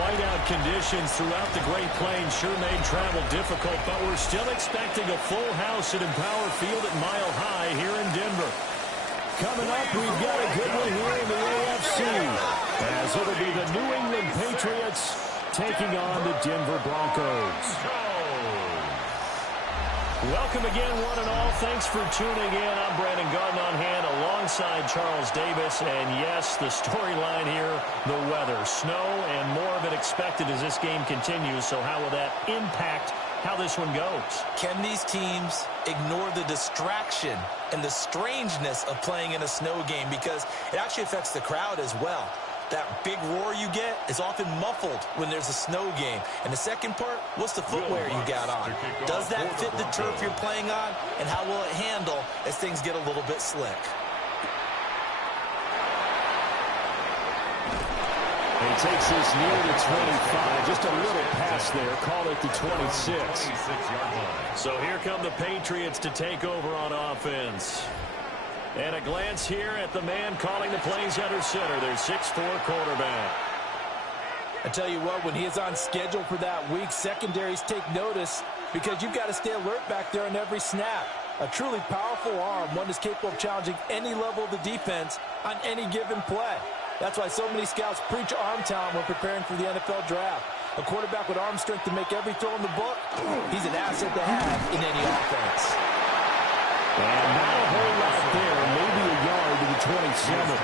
whiteout conditions throughout the Great Plains sure made travel difficult, but we're still expecting a full house at Empower Field at Mile High here in Denver. Coming up, we've got a good one here in the AFC, as it'll be the New England Patriots taking on the Denver Broncos. Welcome again, one and all. Thanks for tuning in. I'm Brandon Garden on hand alongside Charles Davis. And yes, the storyline here, the weather. Snow and more of it expected as this game continues. So how will that impact how this one goes? Can these teams ignore the distraction and the strangeness of playing in a snow game? Because it actually affects the crowd as well. That big roar you get is often muffled when there's a snow game. And the second part, what's the footwear you got on? Does that fit the turf you're playing on? And how will it handle as things get a little bit slick? He takes this near the 25. Just a little pass there. Call it the 26. So here come the Patriots to take over on offense. And a glance here at the man calling the plays under center, their 6'4" quarterback. I tell you what, when he is on schedule for that week, secondaries take notice because you've got to stay alert back there on every snap. A truly powerful arm, one that's capable of challenging any level of the defense on any given play. That's why so many scouts preach arm talent when preparing for the NFL draft. A quarterback with arm strength to make every throw in the book, he's an asset to have in any offense. And not a whole lot there, maybe a yard to the 27.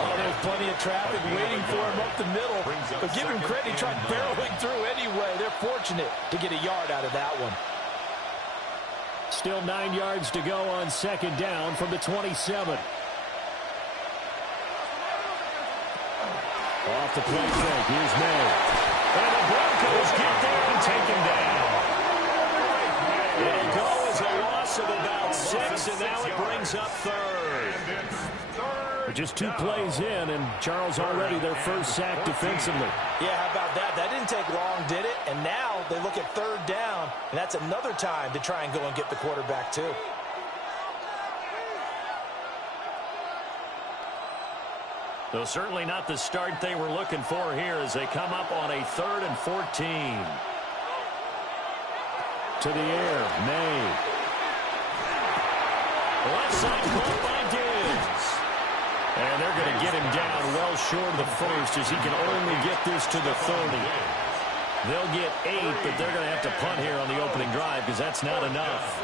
Oh, there's plenty of traffic waiting for him up the middle. But give him credit, he tried barreling through anyway. They're fortunate to get a yard out of that one. Still 9 yards to go on second down from the 27. Off the play fake, here's May. And the Broncos get there and take him down. It'll go as a loss of about 6, and now it brings up third. We're just 2 plays in, and Charles already their first sack defensively. Yeah, how about that? That didn't take long, did it? And now they look at third down, and that's another time to try and go and get the quarterback too. Though certainly not the start they were looking for here as they come up on a 3rd and 14. To the air, May. Left side caught by Diggs. And they're going to get him down well short of the first as he can only get this to the 30. They'll get 8, but they're going to have to punt here on the opening drive because that's not enough.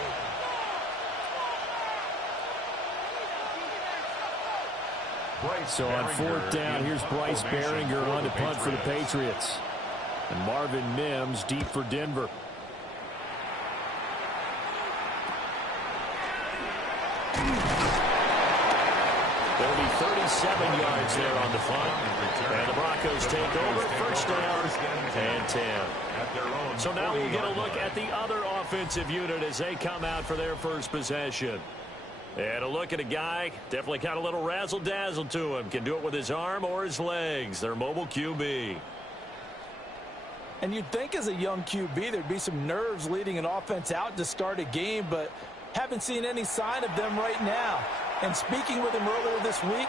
So on 4th down, here's Bryce Behringer on to punt for the Patriots. And Marvin Mims deep for Denver. There'll be 37 yards there on the punt. And the Broncos take over, first down and 10. So now we'll get a look at the other offensive unit as they come out for their first possession. And a look at a guy, definitely got a little razzle-dazzle to him. Can do it with his arm or his legs. Their mobile QB. And you'd think as a young QB there'd be some nerves leading an offense out to start a game, but haven't seen any sign of them right now. And speaking with him earlier this week,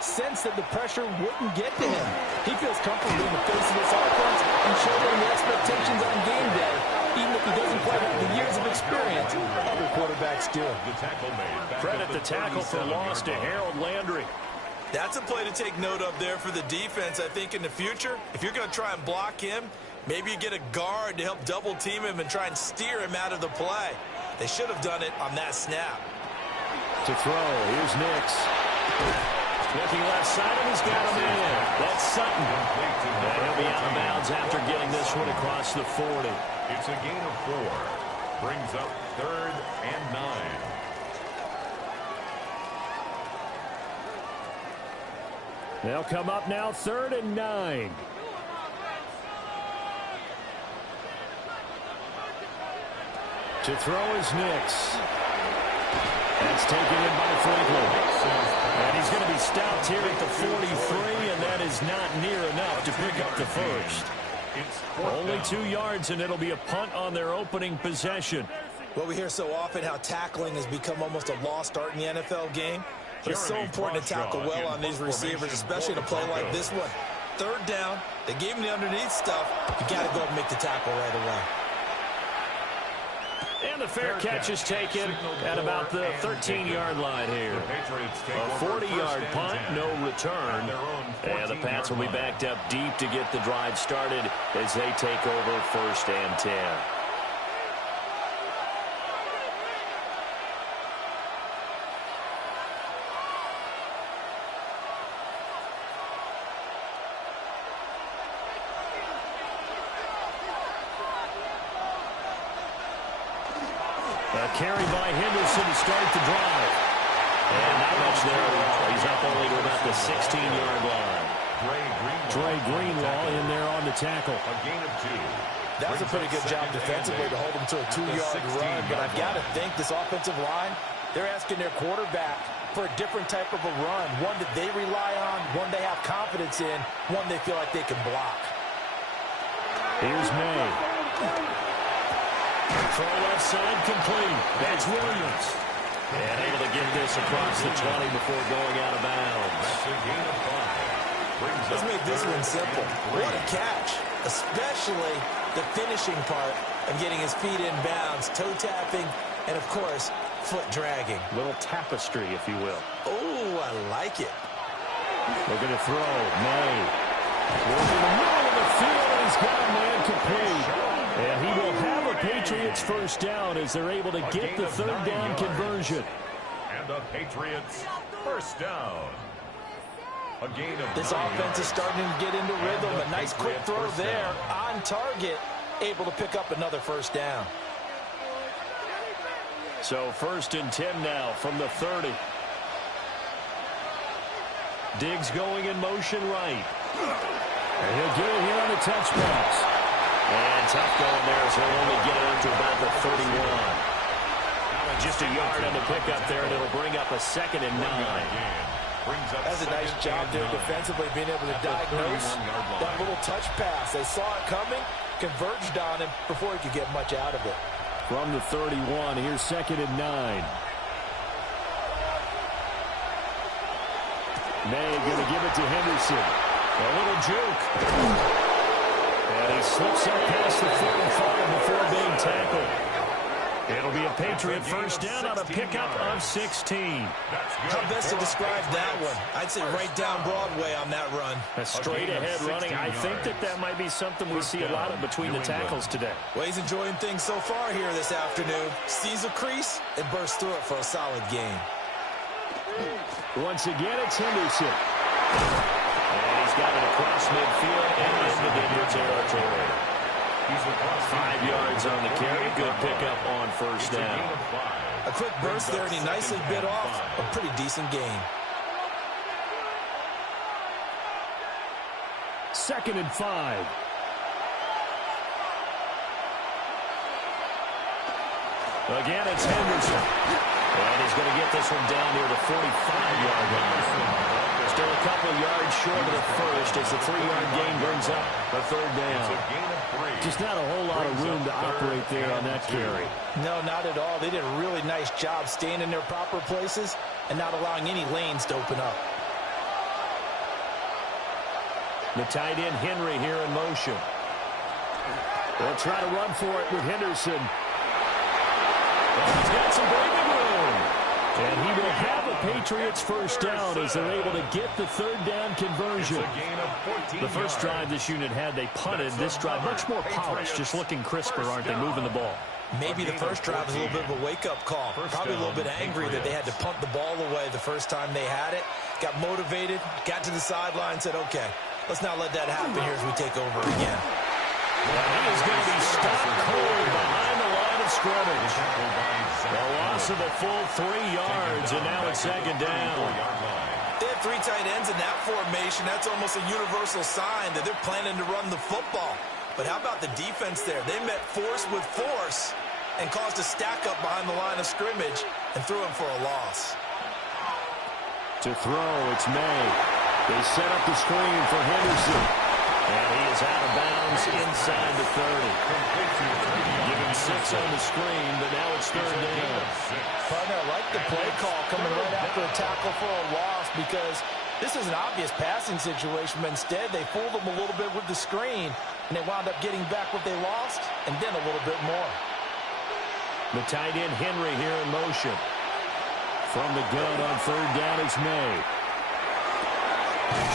sensed that the pressure wouldn't get to him. He feels comfortable in the face of this offense and shouldering the expectations on game day, even if he doesn't quite have the years of experience other quarterbacks do. Credit the tackle for loss to Harold Landry. That's a play to take note of there for the defense. I think in the future, if you're going to try and block him, maybe you get a guard to help double team him and try and steer him out of the play. They should have done it on that snap. To throw, here's Nix. Looking left side, and he's got him in. That's Sutton. And he'll be out of bounds after getting this one across the 40. It's a gain of 4. Brings up 3rd and 9. They'll come up now 3rd and 9. To throw is Nix. That's taken in by Franklin. And he's going to be stopped here at the 43, and that is not near enough to pick up the first. Only 2 yards, and it'll be a punt on their opening possession. Well, we hear so often how tackling has become almost a lost art in the NFL game. But it's so important to tackle well on these receivers, especially in a play like this one. third down. They gave him the underneath stuff. You got to go and make the tackle right away. And the fair catch is taken at about the 13-yard line here. A 40-yard punt, no return. And the Pats will be backed up deep to get the drive started as they take over 1st and 10. A carry by Henderson to start the drive. And not much there at all. He's up only to about the 16-yard line. Dre Greenlaw in there on the tackle. A gain of 2. That was a pretty good job defensively to hold him to a 2-yard run. But I've got to think this offensive line, they're asking their quarterback for a different type of a run. One that they rely on, one they have confidence in, one they feel like they can block. Here's May. Throw left side complete. That's Williams. And able to get this across the 20 before going out of bounds. Let's make this one simple. What a catch. Especially the finishing part of getting his feet in bounds, toe tapping, and of course, foot dragging. Little tapestry, if you will. Oh, I like it. Looking to throw. May. Working in the middle of the field, and he's got a man complete. And he will have a Patriots first down as they're able to get the 3rd down conversion. And the Patriots first down. A gain of This offense is starting to get into rhythm. A nice quick throw there on target, able to pick up another first down. So 1st and 10 now from the 30. Diggs going in motion right. And he'll get it here on the touch pass. And tough going there as he'll only get it up to about the 31. Just a yard on the pickup there, and it'll bring up a 2nd and 9. That's a nice job there defensively, being able to diagnose that little touch pass. They saw it coming, converged on him before he could get much out of it. From the 31, here's 2nd and 9. May going to give it to Henderson. A little juke. And he slips up past the 45 before being tackled. It'll be a Patriot first down on a pickup of 16. How best to describe that one? I'd say right down Broadway on that run. A straight ahead running. I think that might be something we see a lot of between the tackles today. Well, he's enjoying things so far here this afternoon. Sees a crease and bursts through it for a solid gain. Once again, it's Henderson. And he's got it across midfield and into Denver territory. 5 yards on the carry. Good pickup on first down. A quick burst there, and he nicely bit off a pretty decent gain. 2nd and 5. Again, it's Henderson. And he's going to get this one down near the 45-yard line. Still a couple yards short of the first as the 3-yard gain brings up the 3rd down. Just not a whole lot of room to operate there on that carry. No, not at all. They did a really nice job staying in their proper places and not allowing any lanes to open up. The tight end Henry here in motion. They'll try to run for it with Henderson. He's got some breathing room. And he will have a Patriots first down as they're able to get the 3rd down conversion. The first drive this unit had, they punted. This drive, much more polished, just looking crisper, aren't they, moving the ball? Maybe the first drive was a little bit of a wake-up call. Probably a little bit angry that they had to punt the ball away the first time they had it. Got motivated, got to the sideline, said, okay, let's not let that happen here as we take over again. And he is going to be stopped cold behind the line of scrimmage. A loss of a full 3 yards, and now it's 2nd down. They have 3 tight ends in that formation. That's almost a universal sign that they're planning to run the football. But how about the defense there? They met force with force and caused a stack up behind the line of scrimmage and threw him for a loss. To throw, it's May. They set up the screen for Henderson. And he is out of bounds inside the 30. Giving 6 on the screen, but now it's 3rd down. Partner, I like the play call coming right after a tackle for a loss because This is an obvious passing situation, but instead they fooled them a little bit with the screen, and they wound up getting back what they lost, and then a little bit more. The tight end Henry here in motion. From the gun on third down is May.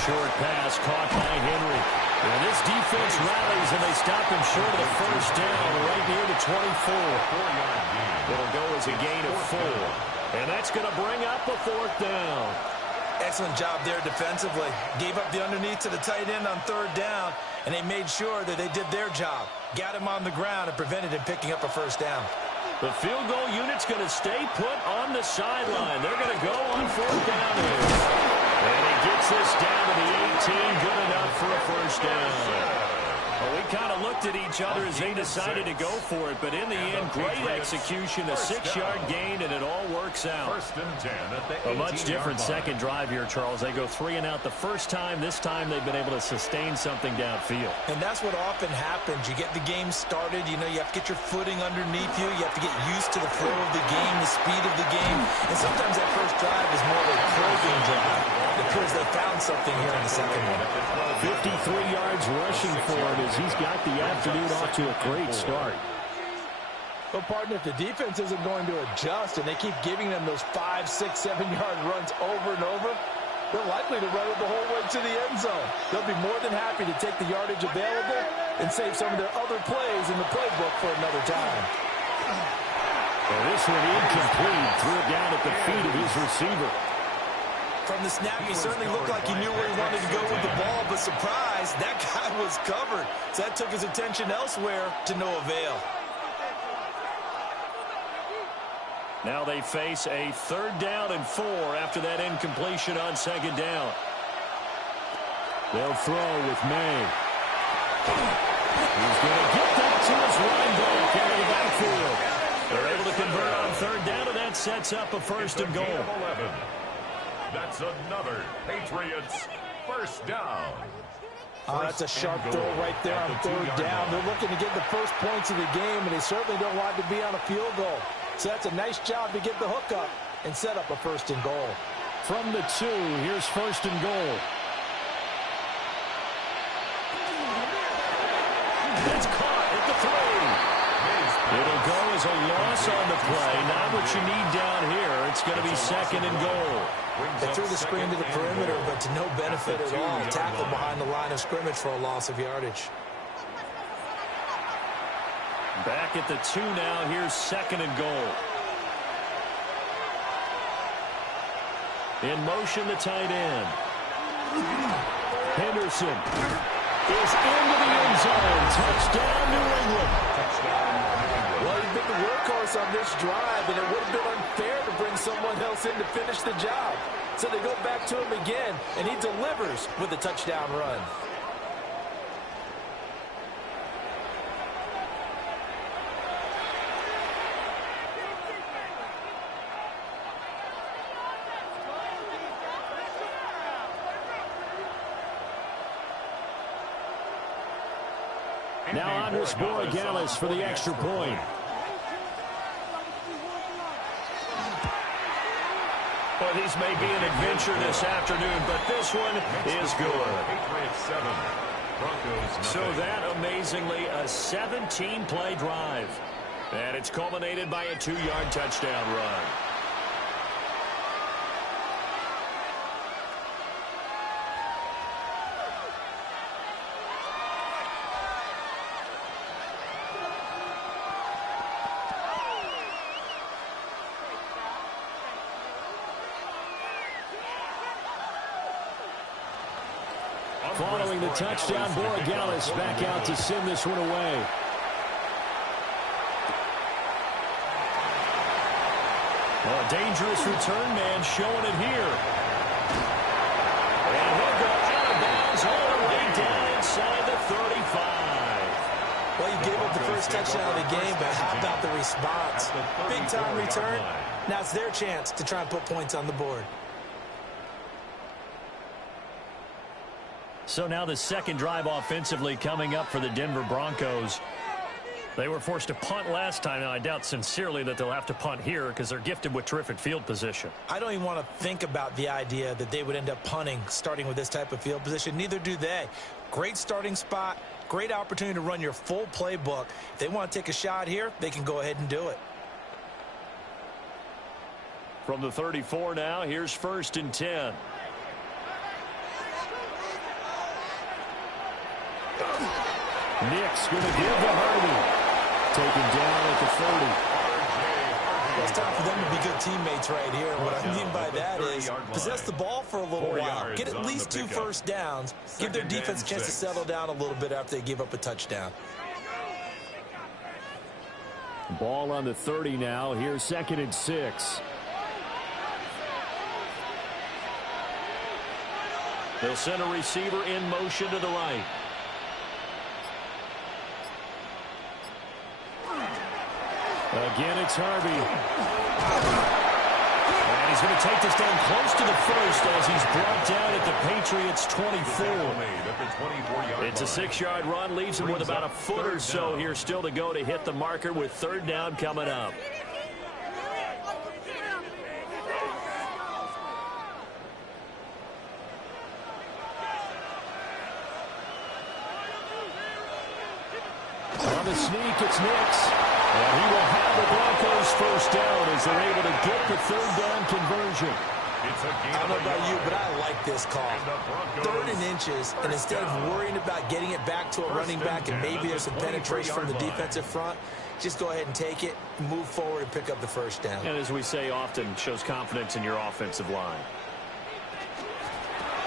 Short pass caught by Henry. And this defense rallies, and they stop him short of the first down right near the 24. It'll go as a gain of 4. And that's going to bring up a 4th down. Excellent job there defensively. Gave up the underneath to the tight end on third down, and they made sure that they did their job. Got him on the ground and prevented him picking up a first down. The field goal unit's going to stay put on the sideline. They're going to go on 4th down here. And he gets this down to the 18. Good enough for a first down. Well, we kind of looked at each other as they decided to go for it, but in the end, great execution, a 6-yard gain, and it all works out. A much different second drive here, Charles. They go 3 and out the first time. This time they've been able to sustain something downfield. And that's what often happens. You get the game started, you have to get your footing underneath you. You have to get used to the flow of the game, the speed of the game. And sometimes that first drive is more of a probing drive. It appears they found something here in the second one. 53 yards rushing for him as he's got the afternoon off to a great start. Well, partner, if the defense isn't going to adjust and they keep giving them those 5, 6, 7-yard runs over and over, they're likely to run it the whole way to the end zone. They'll be more than happy to take the yardage available and save some of their other plays in the playbook for another time. Well, this one incomplete. Threw it down at the feet of his receiver. From the snap, he certainly looked like he knew where he wanted to go with the ball, but surprise, that guy was covered. So that took his attention elsewhere to no avail. Now they face a 3rd down and 4 after that incompletion on 2nd down. They'll throw with May. He's going to get that to his running back into the backfield. They're able to convert on 3rd down, and that sets up a 1st and goal. That's another Patriots first down. Oh, that's a sharp throw right there on 3rd down. They're looking to get the first points of the game, and they certainly don't want to be on a field goal. So that's a nice job to get the hook up and set up a 1st and goal. From the 2, here's 1st and goal. That's caught at the 3. It'll go as a loss on the play. Not what you need down here. It's going to be 2nd and goal. They threw the screen to the perimeter, but to no benefit at all. Tackled behind the line of scrimmage for a loss of yardage. Back at the 2 now. Here's 2nd and goal. In motion, the tight end. Henderson is into the end zone. Touchdown, New England. Well, he's been the workhorse on this drive, and it would have been unfair to bring someone else in to finish the job. So they go back to him again, and he delivers with a touchdown run. Now Andres Borregales for the extra point. Well, these may be an adventure this afternoon, but this one is good. So that, amazingly, a 17-play drive. And it's culminated by a 2-yard touchdown run. Following the touchdown, Borregales back out to send this one away. Well, a dangerous return man showing it here. And he'll go out of bounds all the way down inside the 35. Well, you gave up the first touchdown of the game, but how about the response? Big-time return. Now it's their chance to try and put points on the board. So now the second drive offensively coming up for the Denver Broncos. They were forced to punt last time. Now, I doubt sincerely that they'll have to punt here because they're gifted with terrific field position. I don't even want to think about the idea that they would end up punting starting with this type of field position. Neither do they. Great starting spot, great opportunity to run your full playbook. If they want to take a shot here, they can go ahead and do it. From the 34 now, here's 1st and 10. Nick's going to give to Harvey. Taken down at the 30. Well, it's time for them to be good teammates right here. What I mean by that is possess the ball for a little while. Get at least 2 first downs. Give their defense a chance to settle down a little bit after they give up a touchdown. Ball on the 30 now. Here's 2nd and 6. They'll send a receiver in motion to the right. Again, it's Harvey. And he's going to take this down close to the 1st as he's brought down at the Patriots' 24. It's a 6-yard run, leaves him with about a foot or so here still to go to hit the marker with 3rd down coming up. On the sneak, it's Nix. And he will have the Broncos 1st down as they're able to get the 3rd down conversion. I don't know about you, but I like this call. 3rd and inches, and instead of worrying about getting it back to a running back and maybe there's some penetration from the defensive front, just go ahead and take it, move forward, and pick up the 1st down. And as we say often, shows confidence in your offensive line.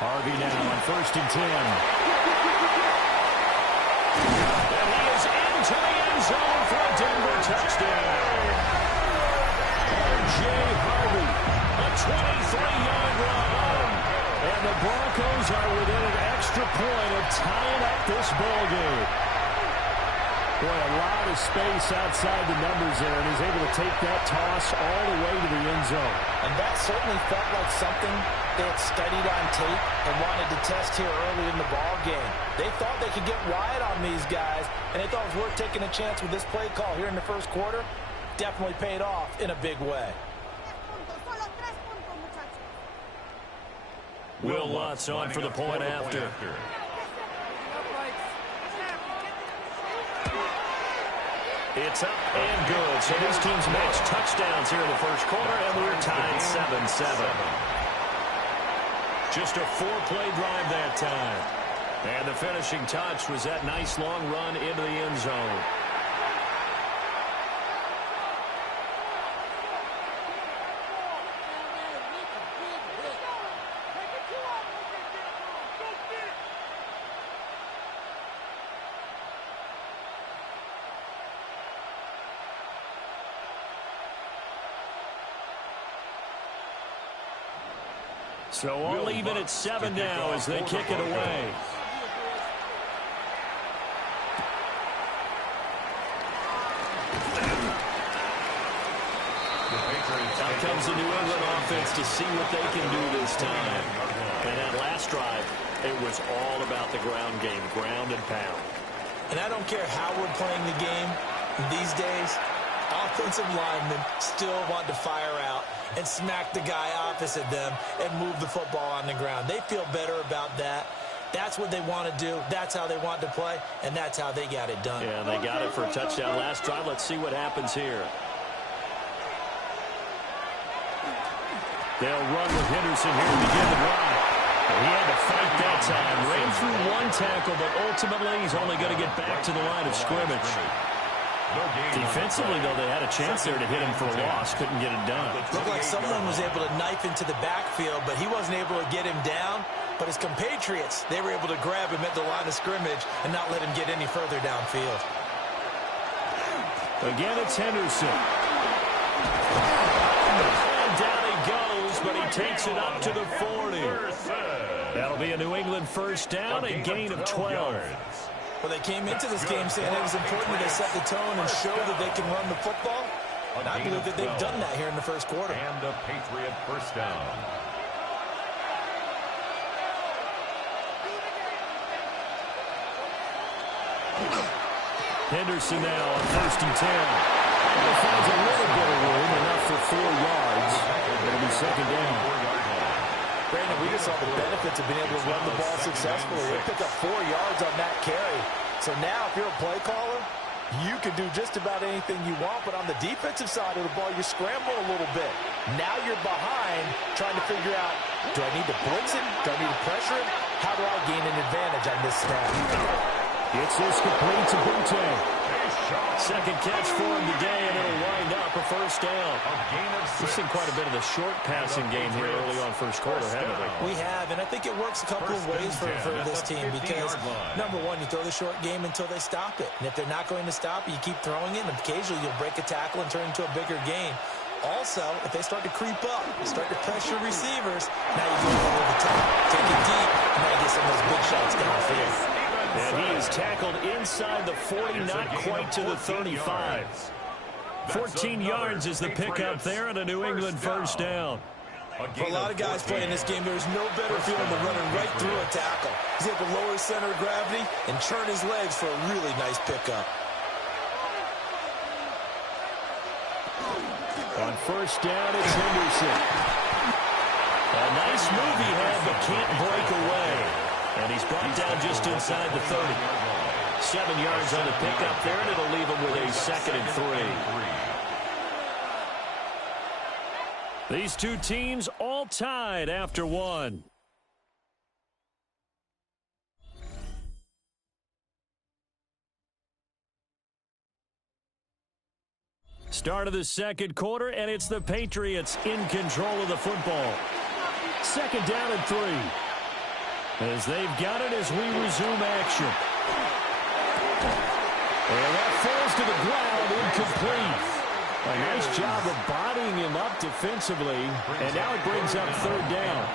Harvey now on 1st and 10. And he is into the end zone for a Denver touchdown. R.J. Harvey, a 23-yard run. And the Broncos are within an extra point of tying up this ball game. Boy, a lot of space outside the numbers there, and he's able to take that toss all the way to the end zone. And that certainly felt like something they had studied on tape and wanted to test here early in the ball game. They thought they could get wide on these guys, and they thought it was worth taking a chance with this play call here in the 1st quarter. Definitely paid off in a big way. Will Lutz on for the point after. It's up and good. So these teams match touchdowns here in the 1st quarter, and we're tied 7-7. Just a 4-play drive that time. And the finishing touch was that nice long run into the end zone. So all even at 7 now as they kick it away. Out comes the New England offense to see what they can do this time. And that last drive, it was all about the ground game, ground and pound. And I don't care how we're playing the game these days, offensive linemen still want to fire out and smack the guy opposite them and move the football on the ground. They feel better about that. That's what they want to do. That's how they want to play, and that's how they got it done. Yeah, they got it for a touchdown last drive. Let's see what happens here. They'll run with Henderson here to begin the drive. He had to fight that time. Ran through one tackle, but ultimately he's only going to get back to the line of scrimmage. Defensively, though, they had a chance there to hit him for a loss. Couldn't get it done. Looked like someone was able to knife into the backfield, but he wasn't able to get him down. But his compatriots, they were able to grab him at the line of scrimmage and not let him get any further downfield. Again, it's Henderson. And down he goes, but he takes it up to the 40. That'll be a New England 1st down, a gain of 12. Well, they came into this game saying it was important that they set the tone and show that they can run the football. And I believe that they've done that here in the 1st quarter. And a Patriot 1st down. Henderson now on 1st and 10. And he finds a little bit of room, enough for 4 yards. It'll be 2nd down. Brandon, we just saw the benefits of being able to run the ball successfully. They pick up 4 yards on that carry. So now, if you're a play caller, you can do just about anything you want, but on the defensive side of the ball, you scramble a little bit. Now you're behind, trying to figure out, do I need to blitz him? Do I need to pressure him? How do I gain an advantage on this snap? It's this complete to Bunte. 2nd catch for him today, and it'll wind up a 1st down. We've seen quite a bit of the short passing game here early on 1st quarter, haven't we? We have, and I think it works a couple of ways for this team because, number one, you throw the short game until they stop it. And if they're not going to stop it, you keep throwing it, and occasionally you'll break a tackle and turn it into a bigger gain. Also, if they start to creep up, start to pressure receivers, now you go over the top, take it deep, and now you get some of those big shots downfield. And he is tackled inside the 40, not quite to the 35. 14 yards is the pickup there and a New England 1st down. For a lot of guys playing this game, there's no better feeling than running right through a tackle. He's able to lower his center of gravity and churn his legs for a really nice pickup. On 1st down, it's Henderson. A nice move he had, but can't break away. And he's brought down just inside the 30. 7 yards on the pickup there, and it'll leave him with a 2nd and 3. These two teams all tied after 1. Start of the 2nd quarter, and it's the Patriots in control of the football. 2nd down and 3. As they've got it as we resume action. And that falls to the ground, incomplete. A nice job of bodying him up defensively, and now it brings up 3rd down.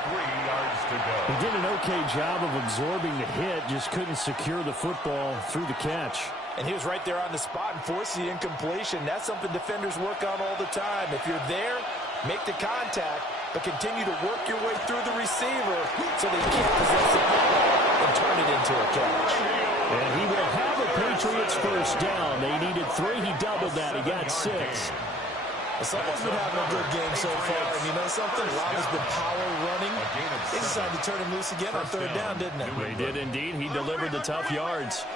He did an okay job of absorbing the hit, just couldn't secure the football through the catch. And he was right there on the spot and forced the incompletion. That's something defenders work on all the time. If you're there, make the contact, but continue to work your way through the receiver so that you can't possess the ball and turn it into a catch. And he will have a Patriots 1st down. They needed 3. He doubled that. He got 6. Someone's been having a good game so far, and you know something? A lot has been power running. They decided to turn him loose again on 3rd down, didn't it? They did indeed. He delivered the tough yards.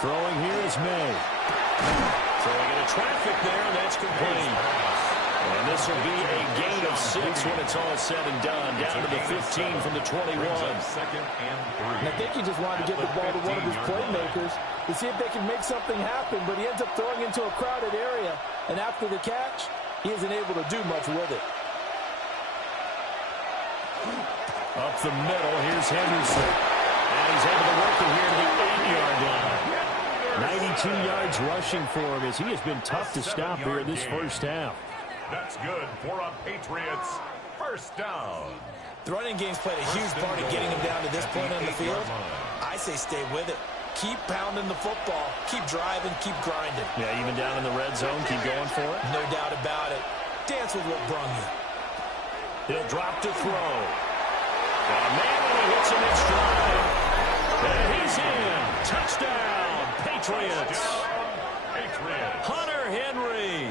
Throwing here is May. Throwing into traffic there, and that's complete. And this will be a gain of 6 when it's all said and done. Down to the 15 from the 21. 2nd and 3. And I think he just wanted to get the ball to one of his playmakers to see if they can make something happen, but he ends up throwing into a crowded area. And after the catch, he isn't able to do much with it. Up the middle, here's Henderson. And he's able to work it here to the 8-yard line. 92 yards rushing for him as he has been tough to stop here this 1st half. That's good for a Patriots 1st down. The running game's played a huge part in getting him down to this point on the field. I say stay with it. Keep pounding the football. Keep driving. Keep grinding. Yeah, even down in the red zone, keep going for it. No doubt about it. Dance with what brung you. He'll drop to throw. Got a man, and he hits him in stride. And he's in. Touchdown, Patriots. Hunter Henry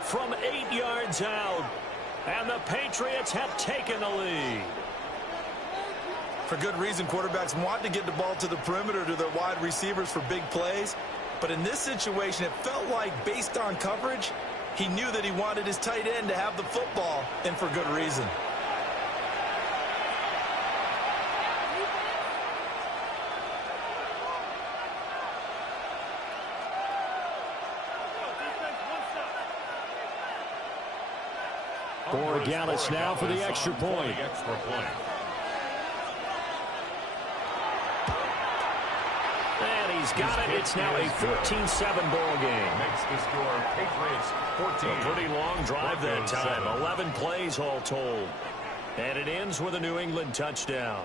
from 8 yards out. And the Patriots have taken the lead. For good reason, quarterbacks want to get the ball to the perimeter to their wide receivers for big plays. But in this situation, it felt like, based on coverage, he knew that he wanted his tight end to have the football, and for good reason. Borregales now for the extra point. And he's got it. It's now a 14-7 ball game. Makes the score Patriots 14. A pretty long drive that time. 11 plays all told. And it ends with a New England touchdown.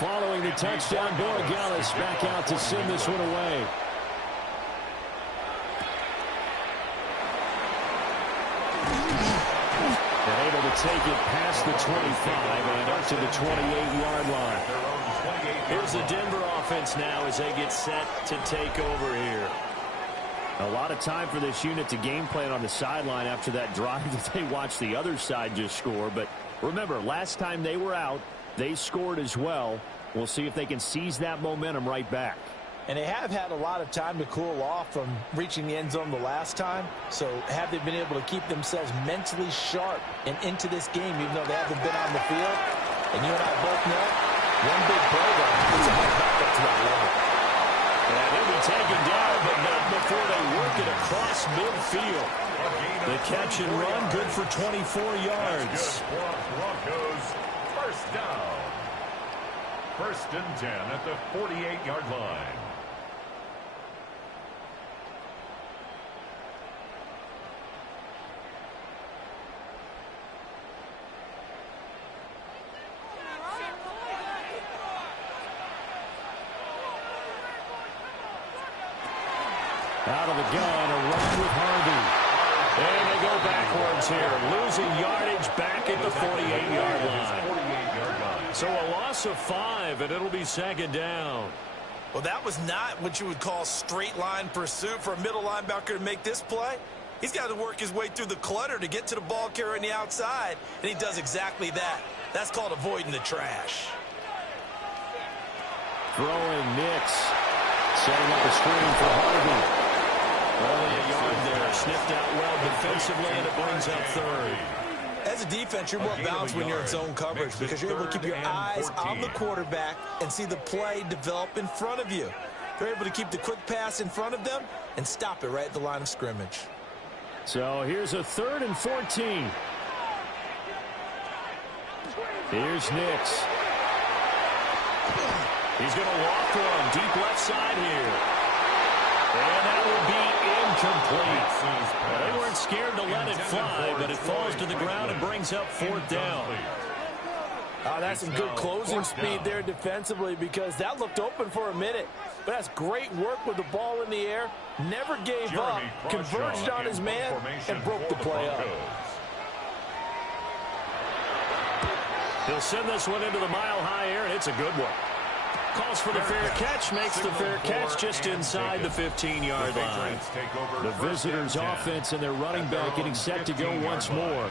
Following the touchdown, Borregales back out to send this one away. And able to take it past the 25 and up to the 28-yard line. Here's the Denver offense now as they get set to take over here. A lot of time for this unit to game plan on the sideline after that drive that they watched the other side just score. But remember, last time they were out, they scored as well. We'll see if they can seize that momentum right back. And they have had a lot of time to cool off from reaching the end zone the last time. So have they been able to keep themselves mentally sharp and into this game, even though they haven't been on the field? And you and I both know, one big program is a head back up to that level. And he'll be taken down, but not before they work it across midfield. The catch and run, good for 24 yards. Broncos, first down. First and 10 at the 48-yard line. Out of the gun, a run with Harvey. And they go backwards here, losing yardage back at the 48-yard line. So a loss of 5, and it'll be second down. Well, that was not what you would call straight line pursuit for a middle linebacker to make this play. He's got to work his way through the clutter to get to the ball carrier on the outside, and he does exactly that. That's called avoiding the trash. Throwing Nix, setting up a screen for Harvey. Only a yard there, sniffed out well defensively, and it brings up third. As a defense, you're more balanced when you're in zone coverage because you're able to keep your eyes on the quarterback and see the play develop in front of you. They're able to keep the quick pass in front of them and stop it right at the line of scrimmage. So here's a 3rd and 14. Here's Nix. He's going to walk one deep left side here. And that will be incomplete. Well, they weren't scared to let it fly, but it falls to the ground and brings up 4th down. That's some good closing speed there defensively because that looked open for a minute. But that's great work with the ball in the air. Never gave up, converged on his man, and broke the play up. He'll send this one into the mile-high air, and it's a good one. Calls for the fair catch, makes the fair catch just inside the 15-yard line. The visitors' offense and their running back getting set to go once more.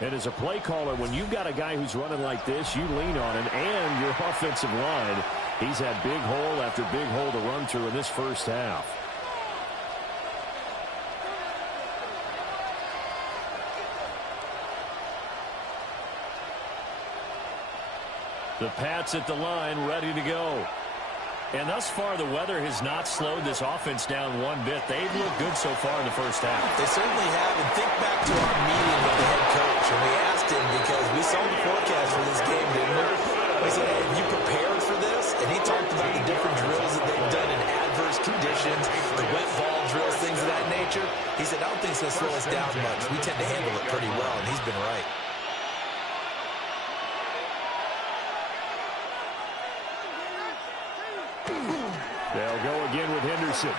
And as a play caller, when you've got a guy who's running like this, you lean on him and your offensive line. He's had big hole after big hole to run through in this first half. The Pats at the line, ready to go. And thus far, the weather has not slowed this offense down one bit. They've looked good so far in the first half. They certainly have. And think back to our meeting with the head coach. And we asked him because we saw the forecast for this game, didn't we? We said, hey, have you prepared for this? And he talked about the different drills that they've done in adverse conditions, the wet ball drills, things of that nature. He said, I don't think it's going to slow us down much. We tend to handle it pretty well, and he's been right. They'll go again with Henderson.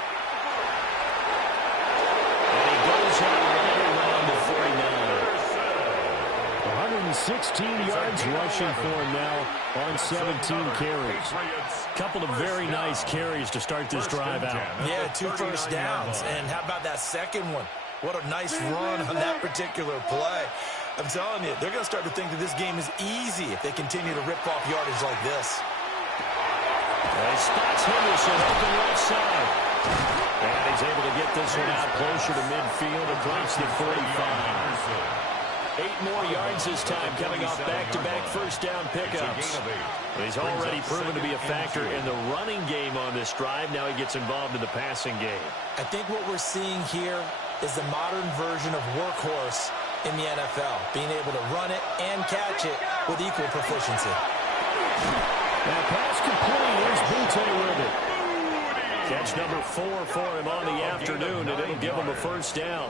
And he goes out right around the 49. 116 yards rushing for him now on 17 carries. Couple of very nice carries to start this drive out. Yeah, 2 first downs. And how about that second one? What a nice run on that particular play. I'm telling you, they're going to start to think that this game is easy if they continue to rip off yardage like this. He spots Henderson open left side. And he's able to get this one out closer to midfield across the 45. 8 more yards this time coming off back-to-back first down pickups. He's already proven to be a factor in the running game on this drive. Now he gets involved in the passing game. I think what we're seeing here is the modern version of workhorse in the NFL, being able to run it and catch it with equal proficiency. That pass complete. Here's Butte with it. Catch number 4 for him on the afternoon, and it'll give him a first down.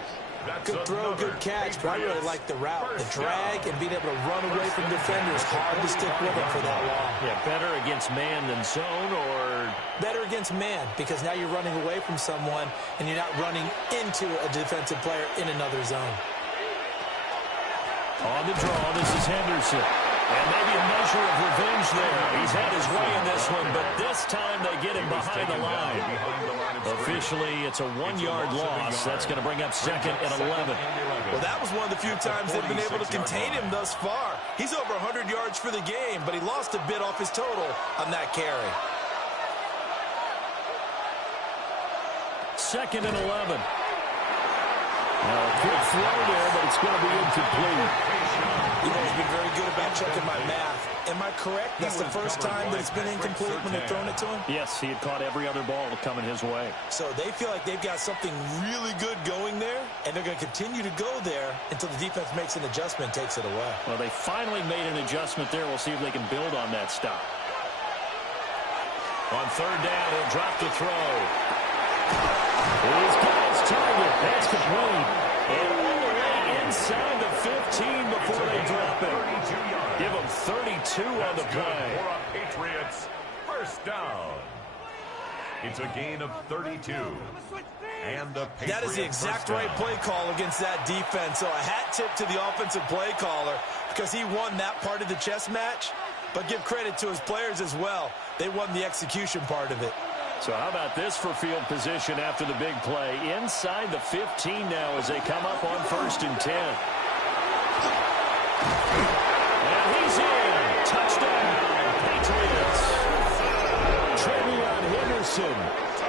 Good throw, good catch, but I really like the route. The drag and being able to run away from defenders. Hard to stick with him for that long. Yeah, better against man than zone, or? Better against man, because now you're running away from someone and you're not running into a defensive player in another zone. On the draw, this is Henderson. And maybe a measure of revenge there. He's had his way in this one, but this time they get him behind the line. Officially, it's a 1-yard loss. That's going to bring up second and 11. Well, that was one of the few times they've been able to contain him thus far. He's over 100 yards for the game, but he lost a bit off his total on that carry. Second and 11. Now, a quick throw there, but it's going to be incomplete. You know, he's been very good about checking my math. Am I correct? That's the first time that it's been incomplete when they've thrown it to him? Yes, he had caught every other ball coming his way. So they feel like they've got something really good going there, and they're going to continue to go there until the defense makes an adjustment and takes it away. Well, they finally made an adjustment there. We'll see if they can build on that stop. On third down, he'll drop the throw. He's got his target. That's complete. And all the way inside the 15 before they drop it. Give them 32 on the play. Patriots, first down. It's a gain of 32. And the Patriots that is the exact right play call against that defense. So a hat tip to the offensive play caller because he won that part of the chess match. But give credit to his players as well. They won the execution part of it. So how about this for field position after the big play? Inside the 15 now as they come up on first and 10. And he's in. Touchdown, Patriots. Trevion Henderson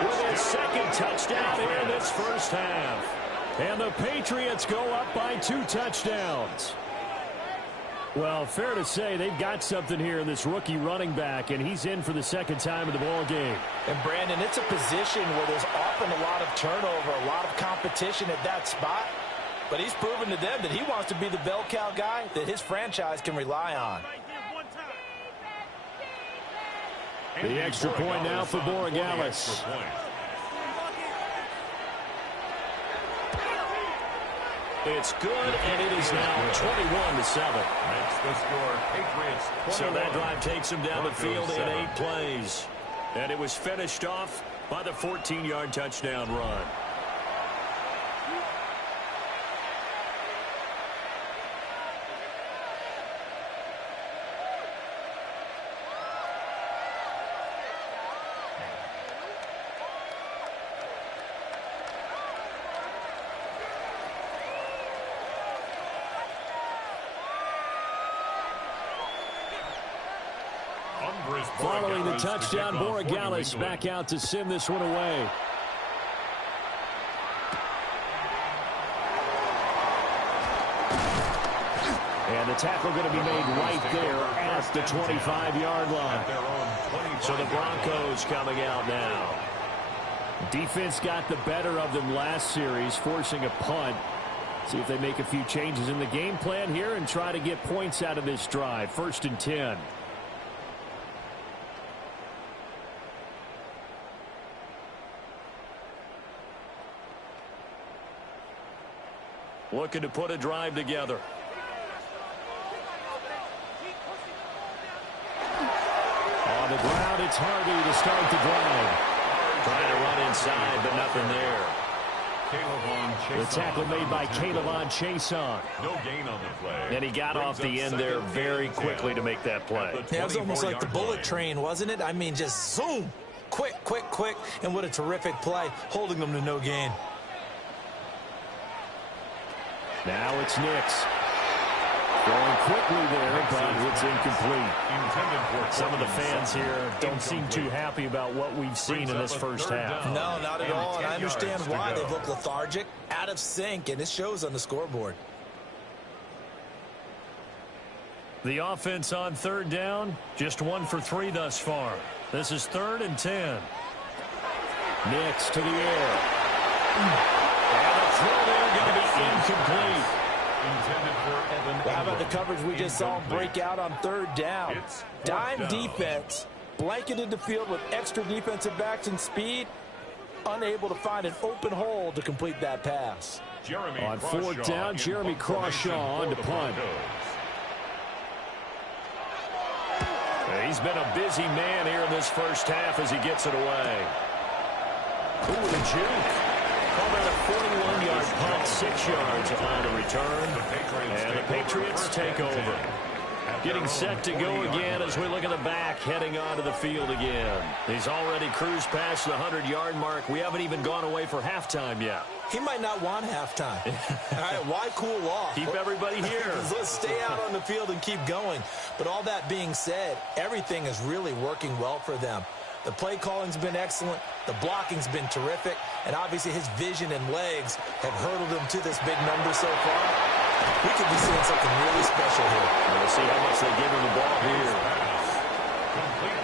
with his second touchdown here in this first half. And the Patriots go up by 2 touchdowns. Well, fair to say they've got something here in this rookie running back, and he's in for the second time of the ball game. And, Brandon, it's a position where there's often a lot of turnover, a lot of competition at that spot. But he's proven to them that he wants to be the bell cow guy that his franchise can rely on. The extra point now for Borregales. It's good, and it is now 21-7. Makes the score Patriots 21. So that drive takes them down the field in 8 plays. And it was finished off by the 14-yard touchdown run. Following the touchdown, Borregales back out to send this one away. And the tackle going to be made right there at the 25-yard line. So the Broncos coming out now. Defense got the better of them last series, forcing a punt. See if they make a few changes in the game plan here and try to get points out of this drive. First and 10. Looking to put a drive together. On the ground, it's Harvey to start the drive. Trying to run inside, but nothing there. The tackle made by Caleb Chason. No gain on the play. And he got off the end there very quickly to make that play. Yeah, it was almost like the bullet train, wasn't it? I mean, just zoom. Quick, quick, quick. And what a terrific play, holding them to no gain. Now it's Nix. Going quickly there, but it's incomplete. Some of the fans here don't seem too happy about what we've seen in this first half. No, not at all, and I understand why. They look lethargic, out of sync, and it shows on the scoreboard. The offense on third down, just 1 for 3 thus far. This is 3rd and 10. Nix to the air. And the throw there going to be incomplete. Well, how about the coverage we just saw break out on third down? Dime defense, blanketed the field with extra defensive backs and speed. unable to find an open hole to complete that pass. On fourth down, Jeremy Crawshaw on to punt. He's been a busy man here in this first half as he gets it away. Ooh, the juke. Call that a 41-yard punt, 6 yards on the return. And the Patriots take over. Getting set to go again as we look at the back, heading onto the field again. He's already cruised past the 100-yard mark. We haven't even gone away for halftime yet. He might not want halftime. All right, why cool off? Keep everybody here. Let's stay out on the field and keep going. But all that being said, everything is really working well for them. The play calling's been excellent. The blocking's been terrific. And obviously his vision and legs have hurdled him to this big number so far. We could be seeing something really special here. We'll see how much they give him the ball here.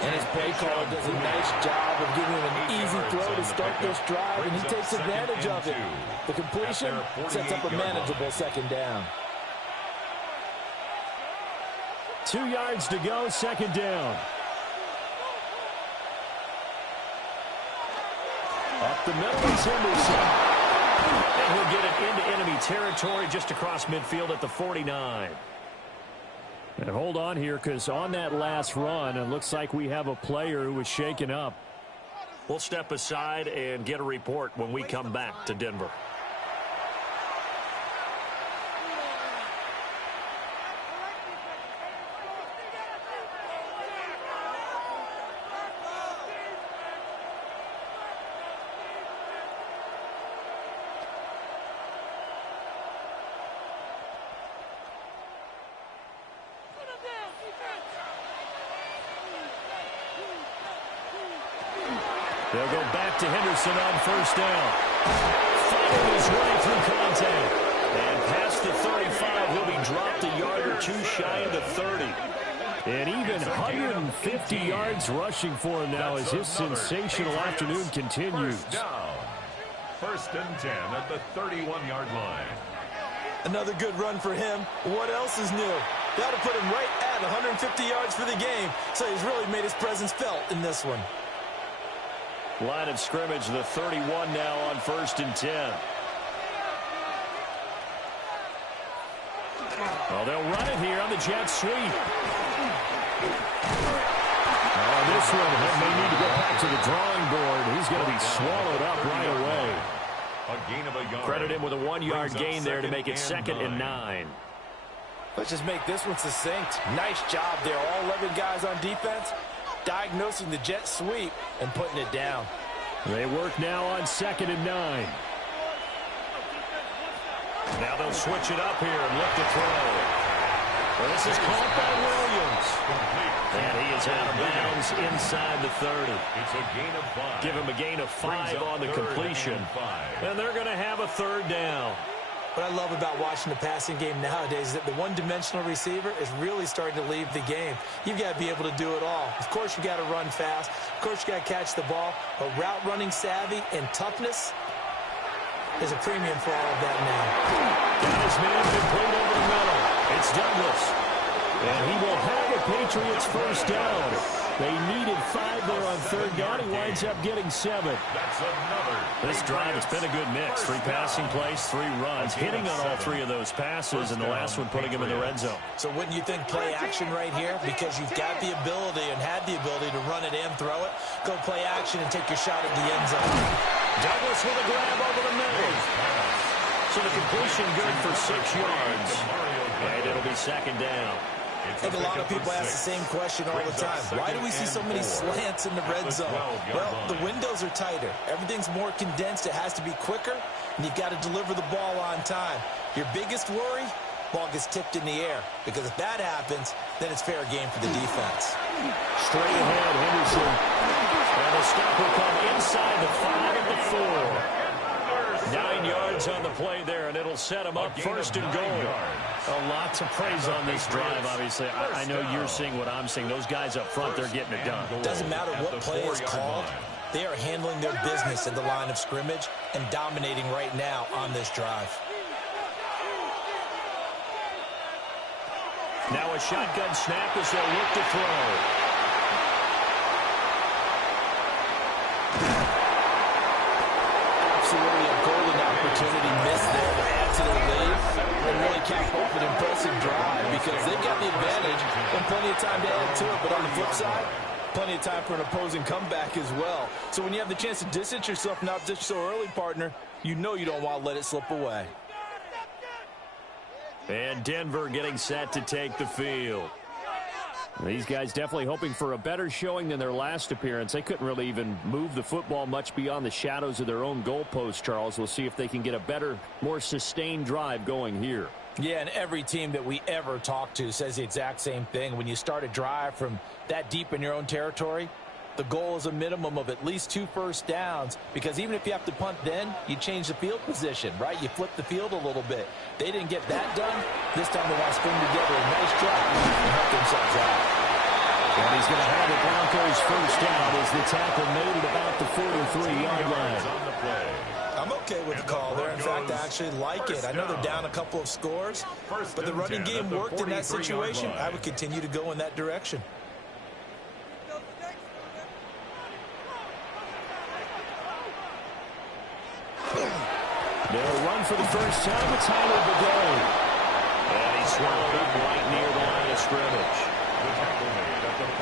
And his play caller does a nice job of giving him an easy throw to start this drive, and he takes advantage of it. The completion sets up a manageable second down. 2 yards to go, second down. Up the middle is Henderson. And he'll get it into enemy territory just across midfield at the 49. And hold on here, because on that last run, it looks like we have a player who was shaken up. We'll step aside and get a report when we come back to Denver. They'll go back to Henderson on first down. Fighting his way through contact. And past the 35, he'll be dropped a yard or two shy of the 30. And even 150 yards rushing for him now as his sensational afternoon continues. First and 10 at the 31-yard line. Another good run for him. What else is new? That'll put him right at 150 yards for the game. So he's really made his presence felt in this one. Line of scrimmage, the 31 now on first and 10. Well, they'll run it here on the jet sweep. This one may need to go back to the drawing board. He's going to be swallowed up right away. A gain of a yard. Credit him with a 1-yard gain there to make it second and 9. Let's just make this one succinct. Nice job there. All 11 guys on defense diagnosing the jet sweep and putting it down. They work now on second and 9. Now they'll switch it up here and look to throw. Well, this is caught by Williams. And he is out of bounds inside the 30. It's a gain of 5. Give him a gain of 5 on the completion. And they're going to have a third down. What I love about watching the passing game nowadays is that the one-dimensional receiver is really starting to leave the game. You've got to be able to do it all. Of course, you've got to run fast. Of course, you've got to catch the ball. But route running savvy and toughness is a premium for all of that now. Got his man complete over the middle. It's Douglas. And he will have the Patriots first down. They needed 5 there on third down. He winds up getting 7. That's another. This drive, it's been a good mix. 3 passing plays, 3 runs, hitting on all 3 of those passes, and the last one putting him in the red zone. So wouldn't you think play action right here? Because you've got the ability and had the ability to run it and throw it. Go play action and take your shot at the end zone. Douglas with a grab over the middle. So the completion good for 6 yards. And it'll be second down. I think a lot of people ask the same question all the time. Why do we see so many slants in the red zone? Well, the windows are tighter. Everything's more condensed. It has to be quicker, and you've got to deliver the ball on time. Your biggest worry, ball gets tipped in the air, because if that happens, then it's fair game for the defense. Straight ahead, Henderson. And the stop will come inside the 5 at the 4. 9 yards on the play there, and it'll set him up first and goal. A lot to praise on this drive, obviously. I know you're seeing what I'm seeing. Those guys up front, they're getting it done. Doesn't matter what play is called. They are handling their business at the line of scrimmage and dominating right now on this drive. Now a shotgun snap as they'll look to throw. really a golden opportunity missed there to add to their lead and really cap off an impressive drive because they've got the advantage and plenty of time to add to it. But on the flip side, plenty of time for an opposing comeback as well. So when you have the chance to distance yourself from opposition so early, partner, you know you don't want to let it slip away. And Denver getting set to take the field. These guys definitely hoping for a better showing than their last appearance. They couldn't really even move the football much beyond the shadows of their own goalpost, Charles. We'll see if they can get a better, more sustained drive going here. Yeah, and every team that we ever talk to says the exact same thing. When you start a drive from that deep in your own territory, the goal is a minimum of at least 2 first downs, because even if you have to punt then, you change the field position, right? You flip the field a little bit. They didn't get that done. This time they want to string together a nice drive and help themselves out. And he's going to have the Broncos first down as the tackle made at about the 43-yard line. I'm okay with the call there. In fact, I actually like it. I know they're down a couple of scores, but the running game worked in that situation. I would continue to go in that direction. They'll run for the first time. It's Tyler Bidet. And he's swallowed up right near the line of scrimmage.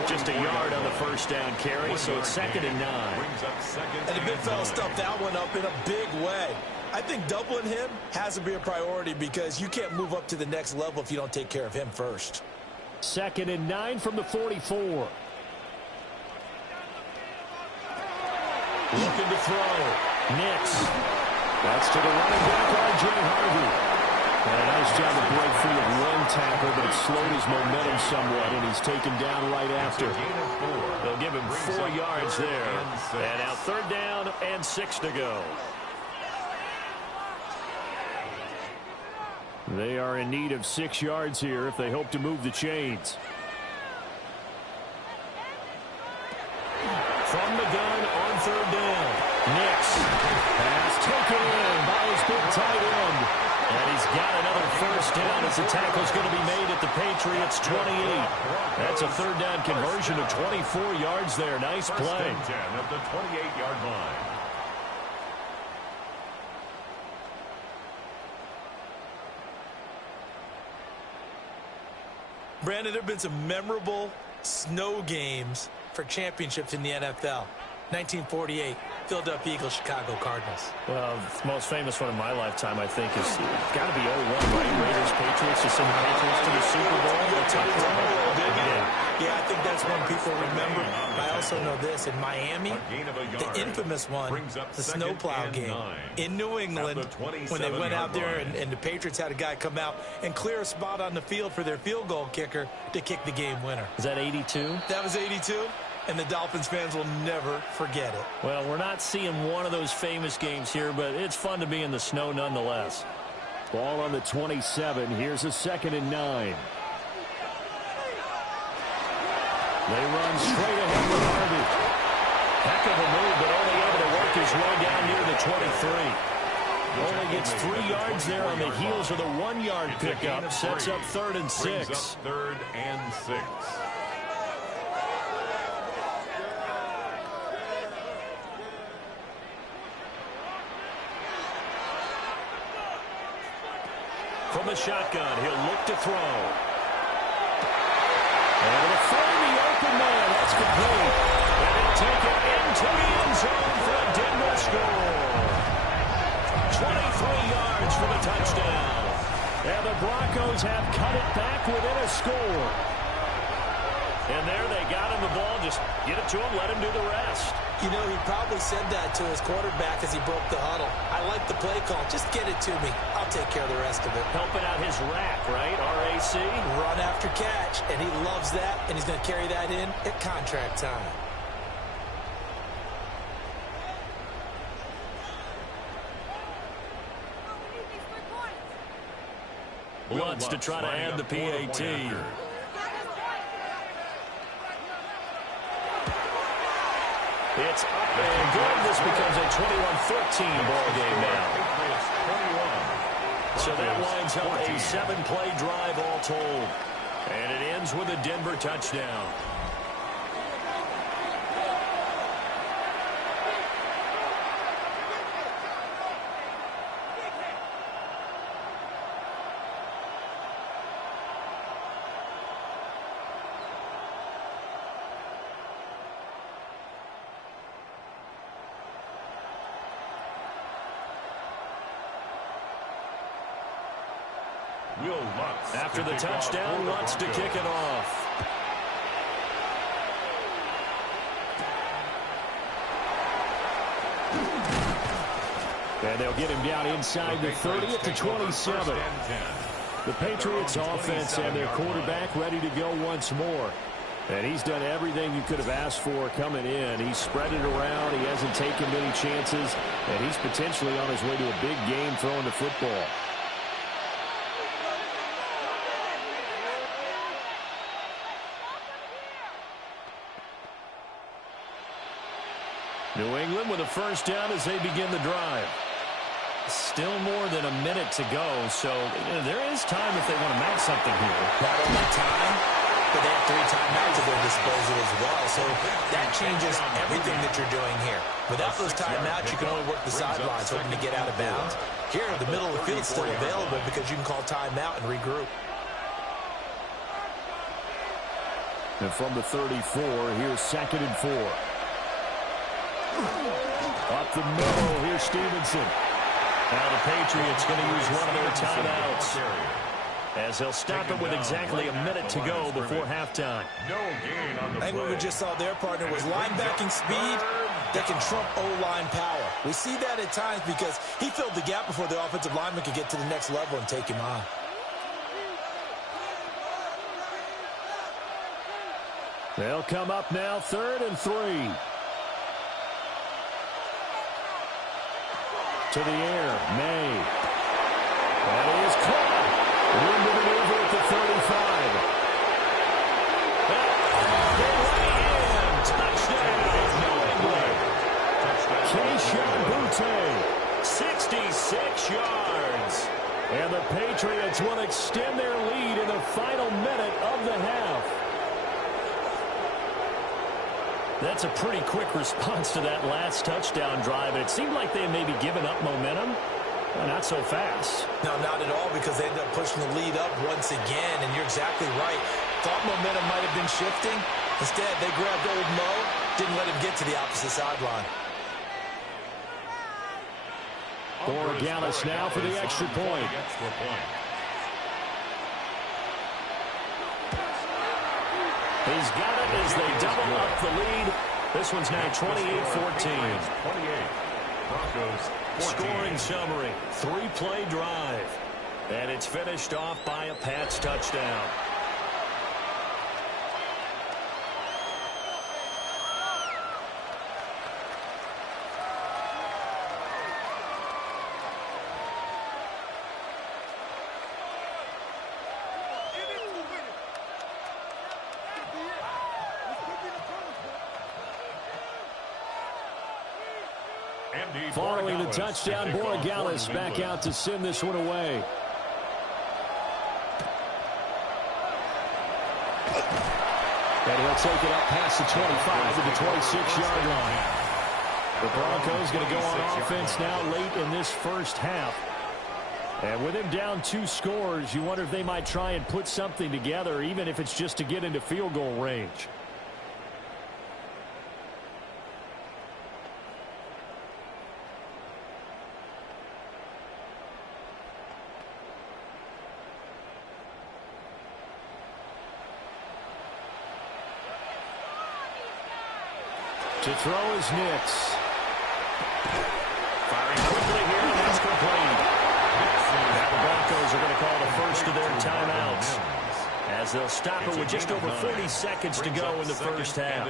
Just a yard on the first down carry, so it's 2nd and 9. And the big fella stuffed that one up in a big way. I think doubling him has to be a priority because you can't move up to the next level if you don't take care of him first. 2nd and 9 from the 44. Looking to throw. Nix. That's to the running back, R.J. Harvey. And a nice job to break free of one tackle, but it slowed his momentum somewhat, and he's taken down right after. They'll give him 4 yards there. And now 3rd down and 6 to go. They are in need of 6 yards here if they hope to move the chains. From the gun on 3rd down. Nix. Pass taken in by his big tight end. And he's got another first down as the tackle's going to be made at the Patriots 28. That's a 3rd down conversion of 24 yards there. Nice play. 10 at the 28-yard line. Brandon, there have been some memorable snow games for championships in the NFL. 1948, Philadelphia Eagles, Chicago Cardinals. Well, the most famous one in my lifetime, I think, is got to be 01, right? Raiders, Patriots, to send the Patriots to the Super Bowl. Yeah, I think that's one people remember. I also know this. In Miami, the infamous one, the snowplow game. In New England, when they went out there and the Patriots had a guy come out and clear a spot on the field for their field goal kicker to kick the game winner. Is that 82? That was 82. And the Dolphins fans will never forget it. Well, we're not seeing one of those famous games here, but it's fun to be in the snow nonetheless. Ball on the 27. Here's a 2nd and 9. They run straight ahead with Harvey. Heck of a move, but only able to work his way down near the 23. Only gets 3 yards there on the heels of the 1-yard pickup. Sets up 3rd and 6. 3rd and 6. From the shotgun, he'll look to throw. And to find the open man, that's complete. And he'll take it into the end zone for a Denver score. 23 yards for the touchdown. And the Broncos have cut it back within a score. And there they got him the ball. Just get it to him, let him do the rest. You know, he probably said that to his quarterback as he broke the huddle. I like the play call. Just get it to me. I'll take care of the rest of it. Helping out his rack, right? RAC. Run after catch, and he loves that, and he's going to carry that in at contract time. Wants to try to add the PAT. It's up and good. This becomes a 21-14 ball game now. So that lines up a 7-play drive all told. And it ends with a Denver touchdown. After the touchdown, Lutz to kick it off. And they'll get him down inside the 30 at the 27. The Patriots offense and their quarterback ready to go once more. And he's done everything you could have asked for coming in. He's spread it around. He hasn't taken many chances. And he's potentially on his way to a big game throwing the football. New England with a first down as they begin the drive. Still more than a minute to go, so there is time if they want to match something here. Not only time, but they have 3 timeouts at their disposal as well, so that changes everything that you're doing here. Without those timeouts, you can only work the sidelines hoping to get out of bounds. Here, the middle of the field is still available because you can call timeout and regroup. And from the 34, here's 2nd and 4. Up the middle, here's Stevenson. Now the Patriots going to use one of their timeouts as they'll stop it with exactly a minute to go before halftime. I think what we just saw their partner was linebacking speed that can trump O-line power. We see that at times because he filled the gap before the offensive lineman could get to the next level and take him on. They'll come up now 3rd and 3. To the air, May. That is caught. Room to maneuver at the 35. They lay in. Touchdown, New England. Keyshawn Boutte, 66 yards. And the Patriots will extend their lead in the final minute of the half. That's a pretty quick response to that last touchdown drive. And it seemed like they had maybe given up momentum. Well, not so fast. No, not at all, because they ended up pushing the lead up once again. And you're exactly right. Thought momentum might have been shifting. Instead, they grabbed old Mo, didn't let him get to the opposite sideline. Borregales now for the extra point. He's got it as they double up the lead. This one's now 28-14. Scoring summary, 3-play drive. And it's finished off by a Pats touchdown. Following the touchdown, Borregales back out to send this one away. And he'll take it up past the 25 to the 26-yard line. The Broncos going to go on offense now late in this first half. And with him down 2 scores, you wonder if they might try and put something together, even if it's just to get into field goal range. To throw is Nix. Firing quickly here, and that's complete. Now the Broncos are going to call the first of their timeouts as they'll stop it with just over 40 seconds to go in the first half.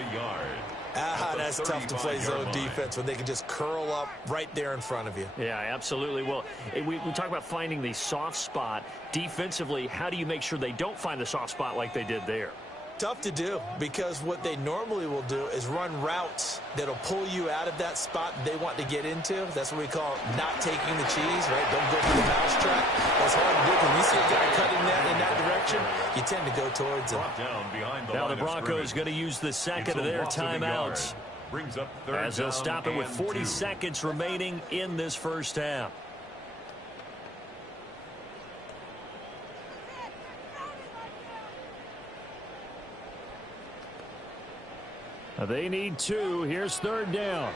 That's tough to play zone defense when they can just curl up right there in front of you. Yeah, absolutely. Well, we talk about finding the soft spot. Defensively, how do you make sure they don't find the soft spot like they did there? Tough to do, because what they normally will do is run routes that'll pull you out of that spot they want to get into. That's what we call not taking the cheese, right? Don't go for the mousetrap. That's hard to do. When you see a guy cutting that in that direction, you tend to go towards him. Now the Broncos going to use the second of their timeouts as they'll stop it with 40 seconds remaining in this first half. They need 2. Here's 3rd down.